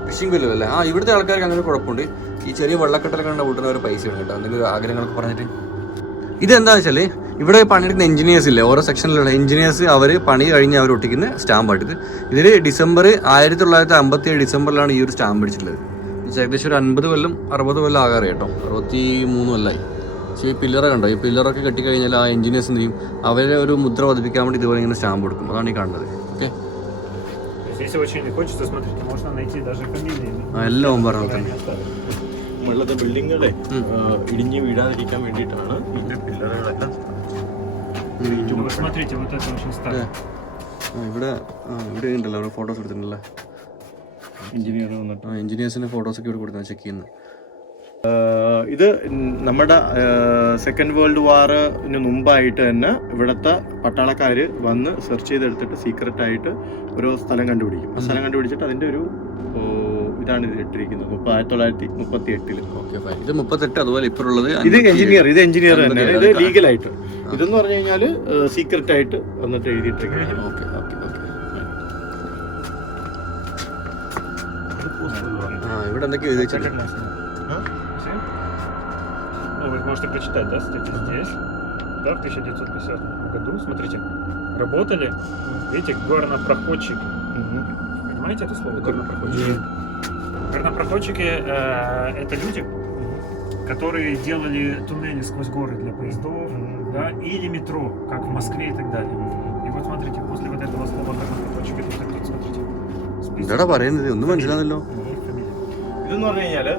ഫിഷിംഗ് വെല്ലോ അല്ലേ? ഇവിടുത്തെ ആൾക്കാർക്ക് അങ്ങനെ കുഴപ്പമുണ്ട്. ഈ ചെറിയ വെള്ളക്കെട്ടൽ കണ്ട കൂട്ടുന്ന ഒരു പൈസ ഉണ്ട് കേട്ടോ, എന്തെങ്കിലും ആഗ്രഹങ്ങളൊക്കെ പറഞ്ഞിട്ട്. ഇതെന്താ വെച്ചാല് ഇവിടെ പണിയെടുക്കുന്ന എഞ്ചിനീയേഴ്സ് ഇല്ലേ, ഓരോ സെക്ഷനിലുള്ള എഞ്ചിനീയേഴ്സ് അവർ പണി കഴിഞ്ഞ് അവർ ഒട്ടിക്കുന്ന സ്റ്റാമ്പായിട്ട്. ഇതിൽ 1957 ഡിസംബറിലാണ് ഈ ഒരു സ്റ്റാമ്പ് പിടിച്ചിട്ടുള്ളത്. ഏകദേശം ഒരു 50 കൊല്ലം 60 കൊല്ലം ആകാറ് കേട്ടോ, 63 കൊല്ലമായി. പക്ഷേ ഈ പില്ലറ കണ്ടോ, ഈ പില്ലറൊക്കെ കെട്ടിക്കഴിഞ്ഞാൽ ആ എഞ്ചിനീയേഴ്സ് എന്ത് ചെയ്യും, അവരെ ഒരു മുദ്ര പതിപ്പിക്കാൻ വേണ്ടി ഇതുപോലെ ഇങ്ങനെ സ്റ്റാമ്പ് കൊടുക്കും. അതാണ് ഈ കാണുന്നത്. ഓക്കെ, Здесь очень хочется, смотрите, можно найти даже фамилии. എല്ലാം പറഞ്ഞ തന്നെ മുകളിലത്തെ ബിൽഡിങ്ങുകളെ ഇടിഞ്ഞ് വീഴാതിരിക്കാൻ വേണ്ടിയിട്ടാണ് ഇതിന്റെ പില്ലറുകളെല്ലാം. Вот смотрите, вот это очень старое. ഇവിടെ ഉണ്ടല്ലോ, അവിടെ ഫോട്ടോസ് എടുത്തിട്ടുണ്ടല്ലോ. എഞ്ചിനീയർ വന്നിട്ട് എഞ്ചിനീയേഴ്സിന്റെ ഫോട്ടോസ് ഒക്കെ ഇവിടെ കൊടുത്താൽ ചെക്ക് ചെയ്യുന്നത്. ഇത് നമ്മുടെ സെക്കൻഡ് വേൾഡ് വാറിന് മുമ്പായിട്ട് തന്നെ ഇവിടുത്തെ പട്ടാളക്കാര് വന്ന് സെർച്ച് ചെയ്തെടുത്തിട്ട് സീക്രട്ട് ആയിട്ട് ഒരു സ്ഥലം കണ്ടുപിടിക്കും. ആ സ്ഥലം കണ്ടുപിടിച്ചിട്ട് അതിന്റെ ഒരു ഇതാണ് ഇത് ഇട്ടിരിക്കുന്നത് 1938. ഓക്കെ, ഇത് 38. അതുപോലെ ഇപ്പോഴുള്ളത് ഇത് എഞ്ചിനീയർ തന്നെ. ഇത് ലീഗലായിട്ട്. ഇതെന്ന് പറഞ്ഞു കഴിഞ്ഞാല് സീക്രട്ട് ആയിട്ട് വന്നിട്ട് എഴുതിയിട്ടിരിക്കുന്നത്. Okay okay okay. ഇവിടെ എന്തൊക്കെയോ എഴുതി വെച്ചിട്ടുണ്ട്. Ну, вы можете прочитать, да, кстати, здесь. Да, в 1950 году, смотрите, работали, видите, горнопроходчики. Понимаете это слово, горнопроходчики? Горнопроходчики это люди, которые делали туннели сквозь горы для поездов, да, или метро, как в Москве и так далее. И вот смотрите, после вот этого слова горнопроходчик, это смотрите. എന്താടാ പറയുന്നത്, ഒന്നും മനസ്സിലാകുന്നല്ലോ. ഇതെന്ന് പറഞ്ഞു കഴിഞ്ഞാല്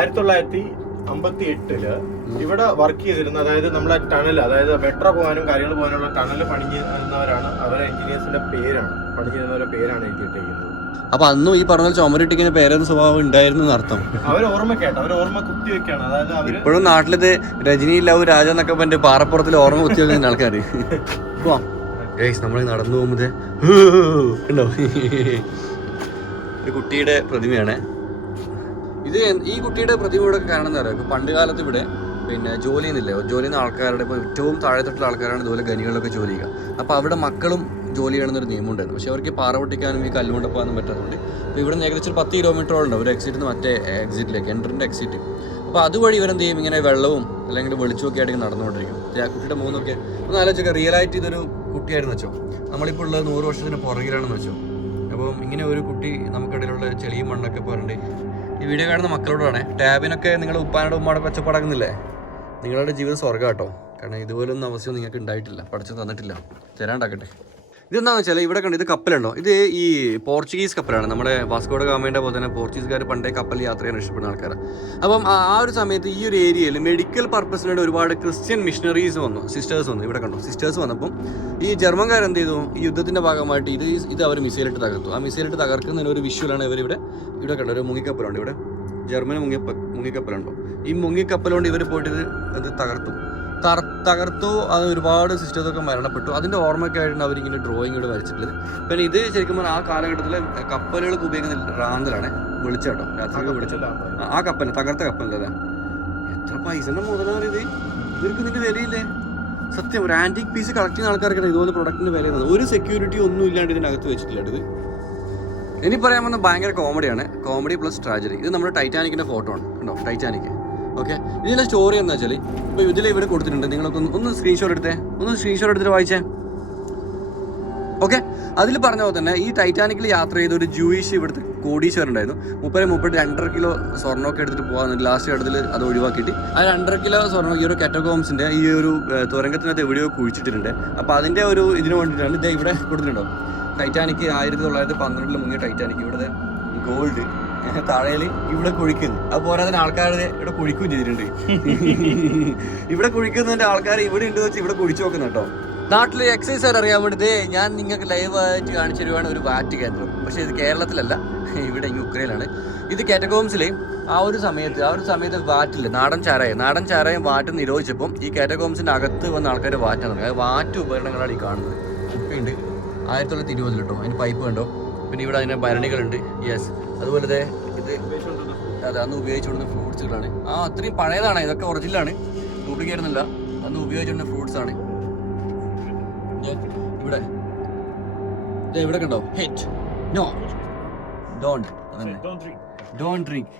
1958 ഇവിടെ വർക്ക് ചെയ്തിരുന്ന, അതായത് നമ്മളെ ടണൽ, അതായത് മെട്രോ പോകാനും കാര്യങ്ങൾ പോകാനുള്ള ടണൽ പണിഞ്ഞിരുന്നവരാണ്. അവരെ എഞ്ചിനീയേഴ്സിന്റെ പേരാണ്, പണിഞ്ഞിരുന്നവരുടെ പേരാണ് എഴുതിയിട്ടിരിക്കുന്നത്. അപ്പൊ അന്നും ഈ പറഞ്ഞ ചുമരിട്ടിങ്ങനെ പേരെന്ന സ്വഭാവം ഉണ്ടായിരുന്നു അർത്ഥം. അവർ ഓർമ്മ കുത്തി വെക്കാണ്. അതായത് അവര് ഇപ്പോഴും നാട്ടിലിത് രജനി ലവ് രാജ എന്നൊക്കെ പറഞ്ഞ പാറപ്പുറത്തിൽ ഓർമ്മ കുത്തി വെക്കുന്ന ആൾക്കാർ. നമ്മൾ നടന്നു പോകുമ്പോ ഉണ്ടോ, ഒരു കുട്ടിയുടെ പ്രതിമയാണ് ഇത്. ഈ കുട്ടിയുടെ പ്രതിമ ഇവിടെ കാണുന്ന അറിയാം. ഇപ്പൊ പണ്ട് കാലത്ത് ഇവിടെ ജോലി ചെയ്യുന്നില്ലേ, ജോലി ചെയ്യുന്ന ആൾക്കാരുടെ ഇപ്പോൾ ഏറ്റവും താഴെത്തട്ടുള്ള ആൾക്കാരാണ് ഇതുപോലെ ഖനികളിലൊക്കെ ജോലി ചെയ്യുക. അപ്പോൾ അവിടെ മക്കളും ജോലി ചെയ്യണമെന്നൊരു നിയമം ഉണ്ടായിരുന്നു. പക്ഷേ അവർക്ക് പാറ പൊട്ടിക്കാനും ഈ കല്ലുകൊണ്ട് പോകാനും പറ്റാത്തതുകൊണ്ട് ഇപ്പോൾ ഇവിടെ നിന്ന് ഏകദേശം 10 കിലോമീറ്ററോളം ഒരു എക്സിറ്റിൽ നിന്ന് മറ്റേ എക്സിറ്റിലേക്ക്, എൻട്രൻ്റെ എക്സിറ്റ്. അപ്പോൾ അതുവഴി ഇവരെന്ത് ചെയ്യും, ഇങ്ങനെ വെള്ളവും അല്ലെങ്കിൽ വെളിച്ചമൊക്കെ ആയിട്ട് നടന്നുകൊണ്ടിരിക്കും. ആ കുട്ടിയുടെ മൂന്നൊക്കെ ഒന്ന് ആലോചിച്ചൊക്കെ, റിയലായിട്ട് ഇതൊരു കുട്ടിയായിരുന്നു വെച്ചോ, നമ്മളിപ്പോൾ ഉള്ളത് 100 വർഷത്തിന് പുറകിലാണെന്ന് വെച്ചോ. അപ്പം ഇങ്ങനെ ഒരു കുട്ടി നമുക്കിടയിലുള്ള ചെളിയും മണ്ണൊക്കെ പോരണ്ട്. ഈ വീഡിയോ കാണുന്ന മക്കളോടാണ്, ടാബിനൊക്കെ നിങ്ങൾ ഉപ്പാനോട് ഉമ്മാടെ പച്ചപ്പടക്കുന്നില്ലേ, നിങ്ങളുടെ ജീവിതം സ്വർഗ്ഗം കേട്ടോ. കാരണം ഇതുപോലൊന്നും അവസ്ഥയും നിങ്ങൾക്ക് ഉണ്ടായിട്ടില്ല, പഠിച്ചു തന്നിട്ടില്ല, തരാണ്ടാക്കട്ടെ. ഇതെന്താണെന്ന് വെച്ചാൽ ഇവിടെ കണ്ട് ഇത് കപ്പലുണ്ടോ, ഇത് ഈ പോർച്ചുഗീസ് കപ്പലാണ്. നമ്മുടെ വാസ്കോ ഡ ഗാമയുടെ പോലെ തന്നെ പോർച്ചുഗീസുകാർ പണ്ടേ കപ്പലിൽ യാത്ര ചെയ്യാൻ ഇഷ്ടപ്പെടുന്ന ആൾക്കാരാണ്. അപ്പം ആ ഒരു സമയത്ത് ഈ ഒരു ഏരിയയിൽ മെഡിക്കൽ പർപ്പസിന് വേണ്ടി ഒരുപാട് ക്രിസ്ത്യൻ മിഷണറീസ് വന്നു, സിസ്റ്റേഴ്സ് വന്നു. ഇവിടെ കണ്ടോ, സിസ്റ്റേഴ്സ് വന്നപ്പം ഈ ജർമ്മൻകാർ എന്ത് ചെയ്തു, ഈ യുദ്ധത്തിൻ്റെ ഭാഗമായിട്ട് ഇത് അവർ മിസൈലിട്ട് തകർത്തു. ആ മിസൈലിട്ട് തകർക്കുന്നതിന് ഒരു വിഷ്വലാണ് ഇവിടെ കണ്ടോ, ഒരു മുങ്ങിക്കപ്പലുണ്ട് ഇവിടെ, ജർമ്മനി മുങ്ങിക്കപ്പലുണ്ടോ. ഈ മുങ്ങിക്കപ്പലുകൊണ്ട് ഇവർ പോയിട്ട് ഇത് തകർത്തു. അത് ഒരുപാട് സിസ്റ്റേഴ്സൊക്കെ മരണപ്പെട്ടു. അതിൻ്റെ ഓർമ്മയ്ക്കായിട്ടാണ് അവരിങ്ങനെ ഡ്രോയിങ് ഇവിടെ വരച്ചിട്ടുള്ളത്. പിന്നെ ഇത് ശരിക്കും പറഞ്ഞാൽ ആ കാലഘട്ടത്തിൽ കപ്പലുകൾക്ക് ഉപയോഗിക്കുന്ന റാന്തലാണ്, വെളിച്ചാട്ടോ, രാത്രി വെളിച്ചം. ആ കപ്പൽ, തകർത്ത കപ്പലല്ലേ, എത്ര പൈസന്റെ മുതലാണ് ഇത്, ഇവർക്ക് ഇതിന്റെ വിലയില്ലേ. സത്യം, ഒരു ആന്റിക് പീസ് കളക്ട് ചെയ്യുന്ന ആൾക്കാർക്കാണ് ഇതുപോലെ പ്രൊഡക്റ്റിന്റെ വില. ഒരു സെക്യൂരിറ്റി ഒന്നും ഇല്ലാണ്ട് ഇതിനകത്ത് വെച്ചിട്ടില്ല. ഇത് ഇനി പറയാൻ വന്ന ഭയങ്കര കോമഡിയാണ്, കോമഡി പ്ലസ് ട്രാജഡി. ഇത് നമ്മുടെ ടൈറ്റാനിക്കിന്റെ ഫോട്ടോ ആണ്, കണ്ടോ, ടൈറ്റാനിക്. ഓക്കെ, ഇതിൻ്റെ സ്റ്റോറി എന്താ വെച്ചാൽ ഇപ്പോൾ ഇവിടെ കൊടുത്തിട്ടുണ്ട്. നിങ്ങളൊക്കെ ഒന്ന് സ്ക്രീൻഷോട്ട് എടുത്തിട്ട് വായിച്ചേ. ഓക്കെ, അതിൽ പറഞ്ഞ പോലെ തന്നെ ഈ ടൈറ്റാനിക്കിൽ യാത്ര ചെയ്ത ഒരു ജൂയിഷ് ഇവിടുത്തെ കോടീശ്വരൻ ഉണ്ടായിരുന്നു. മൂപ്പര് 2.5 കിലോ സ്വർണ്ണമൊക്കെ എടുത്തിട്ട് പോകാൻ ലാസ്റ്റ് ഘട്ടത്തിൽ അത് ഒഴിവാക്കിയിട്ട് ആ 2.5 കിലോ സ്വർണ്ണം ഈ ഒരു കാറ്റഗോംസിൻ്റെ ഈ ഒരു തുരങ്കത്തിനകത്ത് എവിടെയോ കുഴിച്ചിട്ടുണ്ട്. അപ്പോൾ അതിൻ്റെ ഒരു ഇതിന് വേണ്ടിയിട്ടാണ് ഇത് ഇവിടെ കൊടുത്തിട്ടുണ്ടോ. ടൈറ്റാനിക് 1912 മുങ്ങിയ ടൈറ്റാനിക്, ഇവിടുത്തെ ഗോൾഡ് താഴേല് ഇവിടെ കുഴിക്കുന്നു. അത് പോരാതെ ആൾക്കാർ ഇവിടെ കുഴിക്കുകയും ചെയ്തിട്ടുണ്ട്. ഇവിടെ കുഴിക്കുന്നതിന്റെ ആൾക്കാർ ഇവിടെ ഉണ്ട് വെച്ച് ഇവിടെ കുഴിച്ചു നോക്കുന്നു കേട്ടോ. നാട്ടിലെ എക്സൈസുകാർ അറിയാൻ വേണ്ടി ഞാൻ നിങ്ങൾക്ക് ലൈവായിട്ട് കാണിച്ചു തരുവാണ് ഒരു വാറ്റ് കേന്ദ്രം. പക്ഷേ ഇത് കേരളത്തിലല്ല, ഇവിടെ യുക്രൈനിലാണ്. ഇത് കാറ്റഗോംസിൽ ആ ഒരു സമയത്ത് വാറ്റില്ല, നാടൻ ചാരായം വാറ്റ് നിരോധിച്ചപ്പം ഈ കാറ്റഗോംസിന്റെ അകത്ത് വന്ന ആൾക്കാർ വാറ്റാണ് തുടങ്ങി. അത് വാറ്റ് ഉപകരണങ്ങളാണ് ഈ കാണുന്നത്. 1920 കേട്ടോ. അതിന് പൈപ്പ് കണ്ടോ. പിന്നെ ഇവിടെ അതിന് ഭരണികളുണ്ട്. യെസ്, അതുപോലെ ഇത് അതെ അന്ന് ഉപയോഗിച്ചുകൊണ്ടിരുന്ന ഫ്രൂട്ട്സുകളാണ്. അത്രയും പഴയതാണ്. ഇതൊക്കെ ഒറിജിനലാണ്, ഡ്യൂപ്ലിക്കേറ്റ് ഒന്നുമില്ല. അന്ന് ഉപയോഗിച്ചുകൊണ്ടിരുന്ന ഫ്രൂട്ട്സ് ആണ്. ഇവിടെ കണ്ടോ, ഹെറ്റ് നോ ഡോണ്ട് ഡോണ്ട് ഡ്രിങ്ക്.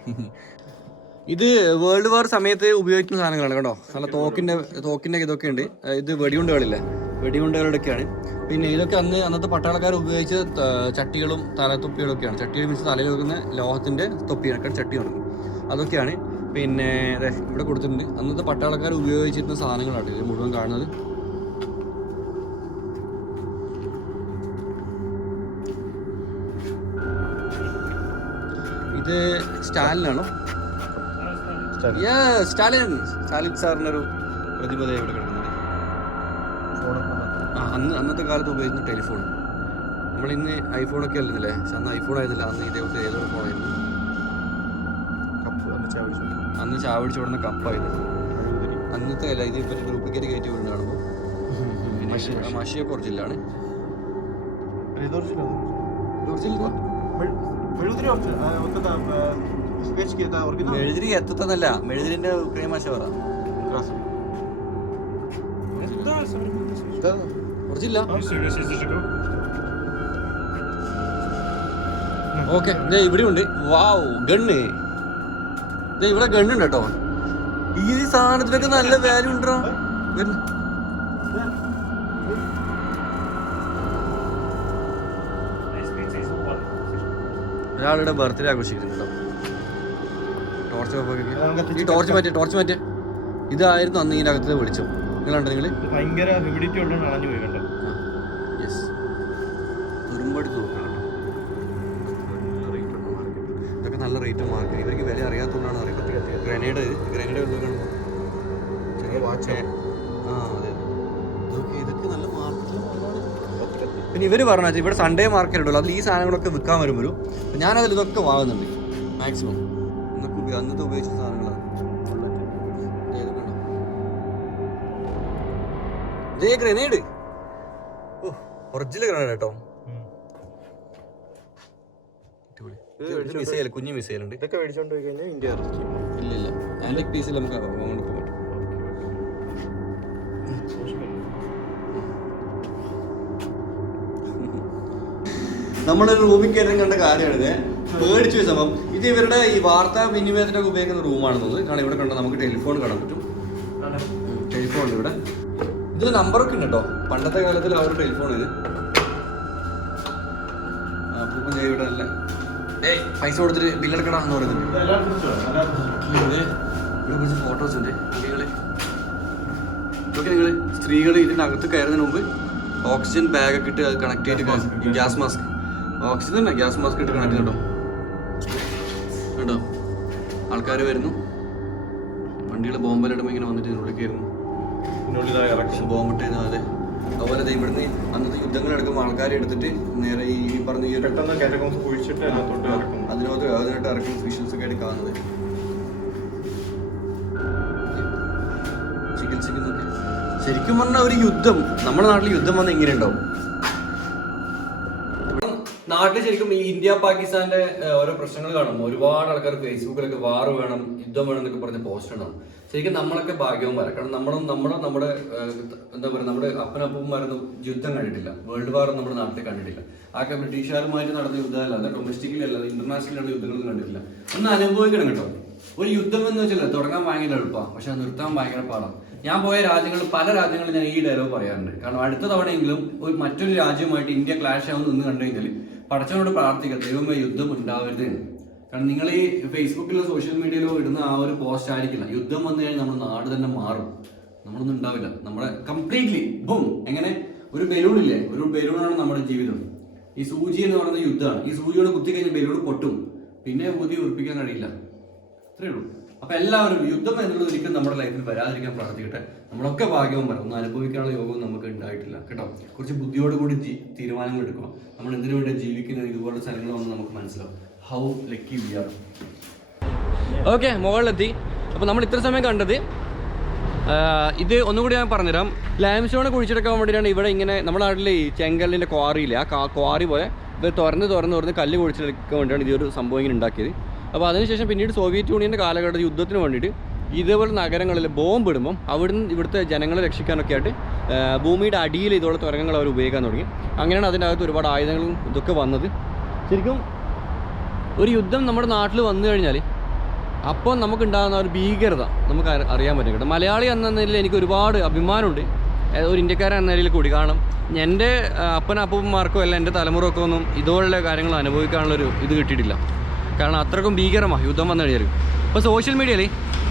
ഇത് വേൾഡ് വാർ സമയത്ത് ഉപയോഗിക്കുന്ന സാധനങ്ങളാണ് കേട്ടോ. നല്ല തോക്കിൻ്റെ ഇതൊക്കെ ഉണ്ട്. ഇത് വെടിയുണ്ടകളില്ലേ, വെടിയുണ്ടകളൊക്കെയാണ്. പിന്നെ ഇതൊക്കെ അന്നത്തെ പട്ടാളക്കാർ ഉപയോഗിച്ച ചട്ടികളും തലത്തൊപ്പികളൊക്കെയാണ്. ചട്ടികൾ മീൻസ് തലയിൽ വെക്കുന്ന ലോഹത്തിൻ്റെ തൊപ്പിയാണ്, ചട്ടി നടക്കും, അതൊക്കെയാണ്. പിന്നെ ഇവിടെ കൊടുത്തിട്ടുണ്ട്. അന്നത്തെ പട്ടാളക്കാർ ഉപയോഗിച്ചിരുന്ന സാധനങ്ങളാണ് ഇത് മുഴുവൻ കാണുന്നത്. ഇത് സ്റ്റാലിനാണോ? സ്റ്റാലിൻ സാറിനൊരു പ്രതിഭത ഇവിടെ കിടക്കുന്നത്. അന്നത്തെ കാലത്ത് ഉപയോഗിക്കുന്ന ടെലിഫോൺ. നമ്മളിന്ന് ഐഫോണൊക്കെ അല്ലെന്നില്ലേ, പക്ഷെ അന്ന് ഐഫോൺ ആയിരുന്നില്ല. അന്ന് ഇതേപോലത്തെ ഏതൊരു ഫോണായിരുന്നു. അന്ന് ചാവിടിച്ചോടുന്ന കപ്പായിരുന്നു. അന്നത്തെ അല്ല, ഇത് ഇപ്പം ഡ്യൂപ്ലിക്കേറ്റ് കയറ്റി വീണ് കാണുമ്പോൾ. മഷിയൊക്കെ ഒറിജിനലാണ്. മെഴുതിരി എത്തത്തന്നല്ല, മെഴുതിരിന്റെ ഉക്രൈൻ ഭാഷ പറ. ഓക്കെ, ഇവിടെ ഉണ്ട്. വാവ്, ഗണ്ണ്. ഇവിടെ ഗണ്ണുണ്ട് കേട്ടോ. ഈ സാധനത്തിനൊക്കെ നല്ല വാല്യൂ ഉണ്ടോ. ഒരാളുടെ ബർത്ത്ഡേ ആഘോഷിക്കുന്നുണ്ടോ. ടോർച്ച് മാറ്റി. ഇതായിരുന്നു അന്ന് ഇതിൻ്റെ അകത്ത് വിളിച്ചോ. നിങ്ങളുണ്ടോ? നിങ്ങൾ ഭയങ്കര ഹ്യൂമിഡിറ്റി ഉള്ളതാണ് അളഞ്ഞു പോയി കണ്ടോ. യെസ്, തുരുമ്പെടുത്ത് നോക്കണം. ഇതൊക്കെ നല്ല റേറ്റ് മാർക്ക്. ഇവർക്ക് വില അറിയാത്തതുകൊണ്ടാണ് അറിയാം. ഗ്രനേഡ് കാണുമ്പോൾ ചെറിയ വാച്ച്. അതെ, ഇതൊക്കെ നല്ല മാർക്കറ്റിൽ. പിന്നെ ഇവർ പറഞ്ഞാൽ ഇവിടെ സൺഡേ മാർക്കറ്റ് ഉണ്ടല്ലോ, അതിൽ ഈ സാധനങ്ങളൊക്കെ വിൽക്കാൻ വരുമ്പോഴും ഞാനതിൽ ഇതൊക്കെ വാങ്ങുന്നുണ്ട് മാക്സിമം. ഇന്നൊക്കെ അന്നത്തെ ഉപയോഗിച്ച സാധനങ്ങളാണ്. ഇതേ ഗ്രനേഡ്, ഒറിജിനൽ ഗ്രനേഡ് കേട്ടോ. മിസൈൽ, കുഞ്ഞു മിസൈൽ ഉണ്ട്. ഇതൊക്കെ മേടിച്ചോണ്ട് പോയി കഴിഞ്ഞാൽ ഇന്ത്യ ഇല്ല ആന്റിക് പീസിൽ നമുക്ക് അങ്ങോട്ട് പോകാം. നമ്മുടെ റൂമിൽ കയറി കണ്ട കാര്യമാണിത്. പേടിച്ചു പോയ സംഭവം. ഇത് ഇവരുടെ ഈ വാർത്താ വിനിമയത്തിനൊക്കെ ഉപയോഗിക്കുന്ന റൂമാണെന്നത്. കാരണം ഇവിടെ കണ്ടോ, നമുക്ക് ടെലിഫോൺ കാണാൻ പറ്റും. ടെലിഫോൺ ഉണ്ട് ഇവിടെ. ഇതിൽ നമ്പറൊക്കെ ഉണ്ട് കേട്ടോ. പണ്ടത്തെ കാലത്തിൽ ആ ഒരു ടെലിഫോൺ ഇത്. അപ്പം ഇവിടെ അല്ലേ പൈസ കൊടുത്തിട്ട് ബില്ലെടുക്കണ എന്ന് പറയുന്നത്. ഇവിടെ കുറച്ച് ഫോട്ടോസ് ഉണ്ട്. ഇതൊക്കെ നിങ്ങൾ സ്ത്രീകൾ ഇതിൻ്റെ അകത്ത് കയറുന്നതിന് മുമ്പ് ഓക്സിജൻ ബാഗൊക്കെ ഇട്ട് അത് കണക്ട് ചെയ്തിട്ട് ഗ്യാസ് മാസ്ക്, ഓക്സിജൻ തന്നെ ഗ്യാസ് മാസ്ക് ഇട്ട് കണക്ട് ചെയ്തിട്ടോ. കേട്ടോ, ആൾക്കാർ വരുന്നു. വണ്ടികൾ ബോംബെലിടുമ്പോൾ ഇങ്ങനെ വന്നിട്ട് ഇതിനുള്ളിൽ കയറുന്നു, ബോംബിട്ട്. അതെ, അതുപോലെ ഇവിടുന്ന് അന്നത്തെ യുദ്ധങ്ങൾ എടുക്കുമ്പോൾ ആൾക്കാരെ എടുത്തിട്ട് നേരെ ഈ പറഞ്ഞ അതിനകത്ത് ഇറക്കുന്ന വിഷ്വൽസ് ഒക്കെ ആയിട്ട് കാണുന്നത്. ചികിത്സിക്കുന്നൊക്കെ ശരിക്കും പറഞ്ഞാൽ ഒരു യുദ്ധം, നമ്മുടെ നാട്ടിൽ യുദ്ധം വന്നാൽ എങ്ങനെ ഉണ്ടാവും. നാട്ടിൽ ശരിക്കും ഈ ഇന്ത്യ പാകിസ്ഥാന്റെ ഓരോ പ്രശ്നങ്ങൾ കാണുമ്പോൾ ഒരുപാട് ആൾക്കാർ ഫേസ്ബുക്കിലൊക്കെ വാർ വേണം, യുദ്ധം വേണം എന്നൊക്കെ പറഞ്ഞ് പോസ്റ്റ് ഉണ്ടാവും. ശരിക്കും നമ്മളൊക്കെ ഭാഗ്യവന്മാരാണ്. കാരണം നമ്മുടെ എന്താ പറയുക, നമ്മുടെ അപ്പനപ്പന്മാരൊന്നും യുദ്ധം കണ്ടിട്ടില്ല. വേൾഡ് വാർ നമ്മുടെ നാട്ടിൽ കണ്ടിട്ടില്ല. ആകെ ബ്രിട്ടീഷുകാരുമായിട്ട് നടന്ന യുദ്ധമല്ലാതെ ഡൊമസ്റ്റിക്കലി അല്ലാതെ ഇന്റർനാഷണലുള്ള യുദ്ധങ്ങളൊന്നും കണ്ടിട്ടില്ല. ഒന്ന് അനുഭവിക്കണം കേട്ടോ. ഒരു യുദ്ധം എന്ന് വെച്ചാൽ തുടങ്ങാൻ ഭയങ്കര എളുപ്പമാണ്, പക്ഷെ അത് നിർത്താൻ ഭയങ്കര പാടാണ്. ഞാൻ പോയ രാജ്യങ്ങളിൽ പല രാജ്യങ്ങളിൽ ഞാൻ ഈ ഡയലോഗ് പറയാറുണ്ട്. കാരണം അടുത്ത തവണയെങ്കിലും മറ്റൊരു രാജ്യവുമായിട്ട് ഇന്ത്യ ക്ലാഷ് ആവുന്ന നിന്ന് കണ്ടു കഴിഞ്ഞാൽ പടച്ചവനോട് പ്രാർത്ഥിക്കുക, ദൈവമേ യുദ്ധം ഉണ്ടാവരുത് എന്ന്. കാരണം നിങ്ങൾ ഈ ഫേസ്ബുക്കിലോ സോഷ്യൽ മീഡിയയിലോ ഇടുന്ന ആ ഒരു പോസ്റ്റ് ആയിരിക്കില്ല. യുദ്ധം വന്നു കഴിഞ്ഞാൽ നമ്മുടെ നാട് തന്നെ മാറും, നമ്മളൊന്നും ഉണ്ടാവില്ല. നമ്മുടെ കംപ്ലീറ്റ്ലി ബും. എങ്ങനെ ഒരു ബലൂൺ ഇല്ലേ, ഒരു ബലൂണാണ് നമ്മുടെ ജീവിതം. ഈ സൂചി എന്ന് പറയുന്ന യുദ്ധമാണ്. ഈ സൂചിയോട് കുത്തി കഴിഞ്ഞാൽ ബലൂൺ പൊട്ടും, പിന്നെ ഊതി ഉറപ്പിക്കാൻ കഴിയില്ല. അത്രേ ഉള്ളൂ. അപ്പൊ എല്ലാവരും യുദ്ധം എന്നുള്ളത് ഒരിക്കലും നമ്മുടെ ലൈഫിൽ വരാതിരിക്കാൻ പ്രാർത്ഥിക്കട്ടെ. നമ്മളൊക്കെ ഭാഗ്യവന്മാർ. ഒന്നും അനുഭവിക്കാനുള്ള യോഗം നമുക്ക് ഉണ്ടായിട്ടില്ല കേട്ടോ. കുറച്ച് ബുദ്ധിയോടുകൂടി തീരുമാനങ്ങൾ എടുക്കുക. നമ്മൾ എന്തിനു വേണ്ടി ജീവിക്കുന്നത്, ഇതുപോലുള്ള സ്ഥലങ്ങൾ വന്ന് നമുക്ക് മനസ്സിലാവും how lucky we are. Okay, മുകളിലെത്തി. അപ്പോൾ നമ്മൾ ഇത്ര സമയം കണ്ടത് ഇത് ഒന്നുകൂടി ഞാൻ പറഞ്ഞുതരാം. ലൈം സ്റ്റോൺ കുഴിച്ചെടുക്കാൻ വേണ്ടിയിട്ടാണ് ഇവിടെ ഇങ്ങനെ നമ്മുടെ നാട്ടിൽ ഈ ചെങ്കല്ലിൻ്റെ ക്വാറിയില്ലേ, ആ ക്വാറി പോലെ ഇത് തുറന്ന് കല്ല് കുഴിച്ചെടുക്കാൻ വേണ്ടിയാണ് ഇതൊരു സംഭവം ഇങ്ങനെ ഉണ്ടാക്കിയത്. അപ്പോൾ അതിനുശേഷം പിന്നീട് സോവിയറ്റ് യൂണിയൻ്റെ കാലഘട്ടത്തിൽ യുദ്ധത്തിന് വേണ്ടിയിട്ട് ഇതേപോലെ നഗരങ്ങളിൽ ബോംബ് ഇടുമ്പം അവിടുന്ന് ഇവിടുത്തെ ജനങ്ങളെ രക്ഷിക്കാനൊക്കെ ആയിട്ട് ഭൂമിയുടെ അടിയിൽ ഇതുപോലെ തുരങ്കങ്ങൾ അവർ ഉപയോഗിക്കാൻ തുടങ്ങി. അങ്ങനെയാണ് അതിൻ്റെ അകത്ത് ഒരുപാട് ആയുധങ്ങളും ഇതൊക്കെ വന്നത്. ശരിക്കും ഒരു യുദ്ധം നമ്മുടെ നാട്ടിൽ വന്നു കഴിഞ്ഞാൽ അപ്പോൾ നമുക്കുണ്ടാകുന്ന ഒരു ഭീകരത നമുക്ക് അറിയാൻ പറ്റും കേട്ടോ. മലയാളി എന്ന നിലയിൽ എനിക്ക് ഒരുപാട് അഭിമാനമുണ്ട്, ഒരു ഇന്ത്യക്കാരൻ എന്ന നിലയിൽ കൂടി. കാരണം എൻ്റെ അപ്പന്മാർക്കോ അല്ല എൻ്റെ തലമുറക്കോ ഒന്നും ഇതുപോലുള്ള കാര്യങ്ങൾ അനുഭവിക്കാനുള്ളൊരു ഇത് കിട്ടിയിട്ടില്ല. കാരണം അത്രക്കും ഭീകരമാണ് യുദ്ധം വന്നു കഴിഞ്ഞാൽ. ഇപ്പോൾ സോഷ്യൽ മീഡിയയിൽ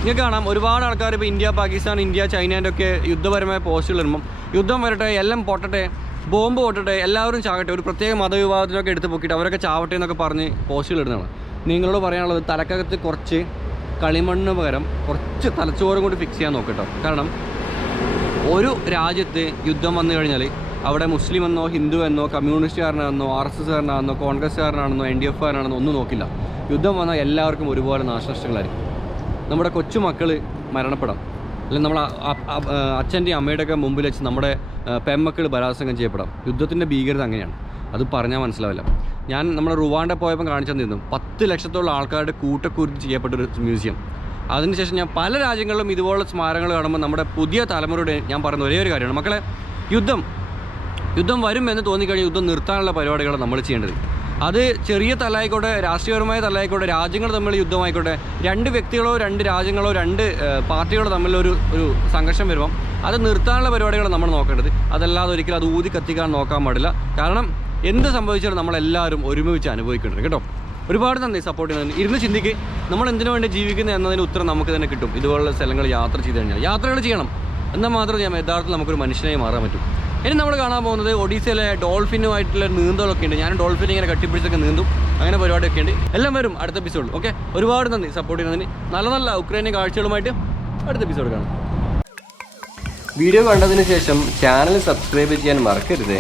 നിങ്ങൾക്ക് കാണാം ഒരുപാട് ആൾക്കാർ ഇപ്പോൾ ഇന്ത്യ, പാകിസ്ഥാൻ, ഇന്ത്യ, ചൈനേൻ്റെ ഒക്കെ യുദ്ധപരമായ പോസ്റ്റുകൾ വരുമ്പം യുദ്ധം വരട്ടെ, എല്ലാം പൊട്ടട്ടെ, ബോംബ് പൊട്ടട്ടെ, എല്ലാവരും ചാകട്ടെ, ഒരു പ്രത്യേക മതവിഭാഗത്തിനൊക്കെ എടുത്ത് പൊക്കിയിട്ട് അവരൊക്കെ ചാവട്ടെ എന്നൊക്കെ പറഞ്ഞ് പോസ്റ്റുകൾ ഇടുന്നതാണ്. നിങ്ങളോട് പറയാനുള്ളത് തലക്കകത്ത് കുറച്ച് കളിമണ്ണിന് പകരം കുറച്ച് തലച്ചോറും കൂടി ഫിക്സ് ചെയ്യാൻ നോക്കട്ടോ. കാരണം ഒരു രാജ്യത്ത് യുദ്ധം വന്നു കഴിഞ്ഞാൽ അവിടെ മുസ്ലിം എന്നോ ഹിന്ദു എന്നോ കമ്മ്യൂണിസ്റ്റുകാരനാണെന്നോ RSSകാരനാണെന്നോ കോൺഗ്രസ്സുകാരനാണെന്നോ NDFകാരനാണെന്നോ ഒന്നും നോക്കില്ല. യുദ്ധം വന്നാൽ എല്ലാവർക്കും ഒരുപാട് നാശനഷ്ടങ്ങളായിരിക്കും. നമ്മുടെ കൊച്ചുമക്കൾ മരണപ്പെടാം, അല്ലെങ്കിൽ നമ്മളെ അച്ഛൻ്റെയും അമ്മയുടെയൊക്കെ മുമ്പിൽ വെച്ച് നമ്മുടെ പെൺമക്കൾ ബലാത്സംഗം ചെയ്യപ്പെടാം. യുദ്ധത്തിൻ്റെ ഭീകരത അങ്ങനെയാണ്, അത് പറഞ്ഞാൽ മനസ്സിലാവില്ല. ഞാൻ നമ്മുടെ റുവാണ്ട പോയപ്പോൾ കാണിച്ചു തന്നിരുന്നു 10 ലക്ഷത്തോളം ആൾക്കാരുടെ കൂട്ടക്കുരുതി ചെയ്യപ്പെട്ടൊരു മ്യൂസിയം. അതിനുശേഷം ഞാൻ പല രാജ്യങ്ങളിലും ഇതുപോലുള്ള സ്മാരകങ്ങൾ കാണുമ്പോൾ നമ്മുടെ പുതിയ തലമുറയുടെ ഞാൻ പറയുന്ന ഒരേ ഒരു കാര്യമാണ്, മക്കളെ യുദ്ധം വരും എന്ന് തോന്നിക്കഴിഞ്ഞാൽ യുദ്ധം നിർത്താനുള്ള പരിപാടികളാണ് നമ്മൾ ചെയ്യേണ്ടത്. അത് ചെറിയ തലമായിക്കോട്ടെ, രാഷ്ട്രീയപരമായ തലമായിക്കോട്ടെ, രാജ്യങ്ങൾ തമ്മിൽ യുദ്ധമായിക്കോട്ടെ, 2 വ്യക്തികളോ 2 രാജ്യങ്ങളോ 2 പാർട്ടികളോ തമ്മിലൊരു സംഘർഷം വരുമ്പം അത് നിർത്താനുള്ള പരിപാടികളാണ് നമ്മൾ നോക്കേണ്ടത്. അതല്ലാതെ ഒരിക്കലും അത് ഊതി കത്തിക്കാൻ നോക്കാൻ പാടില്ല. കാരണം എന്ത് സംഭവിച്ചാലും നമ്മളെല്ലാവരും ഒരുമിച്ച് അനുഭവിക്കേണ്ടത് കേട്ടോ. ഒരുപാട് നന്ദി സപ്പോർട്ട് ചെയ്യുന്നതിന്. ഇരുന്ന് ചിന്തിക്ക്, നമ്മൾ എന്തിനു വേണ്ടി ജീവിക്കുന്നത് എന്നതിന് ഉത്തരം നമുക്ക് തന്നെ കിട്ടും. ഇതുപോലുള്ള സ്ഥലങ്ങൾ യാത്ര ചെയ്ത് കഴിഞ്ഞാൽ യാത്രകൾ ചെയ്യണം, എന്നാൽ മാത്രമേ യഥാർത്ഥത്തിൽ നമുക്കൊരു മനുഷ്യനായി മാറാൻ പറ്റും. ഇനി നമ്മൾ കാണാൻ പോകുന്നത് ഒഡീസയിലെ ഡോൾഫിനുമായിട്ടുള്ള നീന്തലൊക്കെ ഉണ്ട്. ഞാൻ ഡോൾഫിൻ ഇങ്ങനെ കട്ടിപ്പിടിച്ചൊക്കെ നീന്തും, അങ്ങനെ പരിപാടിയൊക്കെ ഉണ്ട്. എല്ലാം വരും അടുത്ത എപ്പിസോഡിൽ. ഓക്കെ, ഒരുപാട് നന്ദി സപ്പോർട്ട് ചെയ്യുന്നതിന്. നല്ല ഉക്രൈനിയൻ കാഴ്ചകളുമായിട്ട് അടുത്ത എപ്പിസോഡ് കാണാം. വീഡിയോ കണ്ടതിന് ശേഷം ചാനൽ സബ്സ്ക്രൈബ് ചെയ്യാൻ മറക്കരുത്.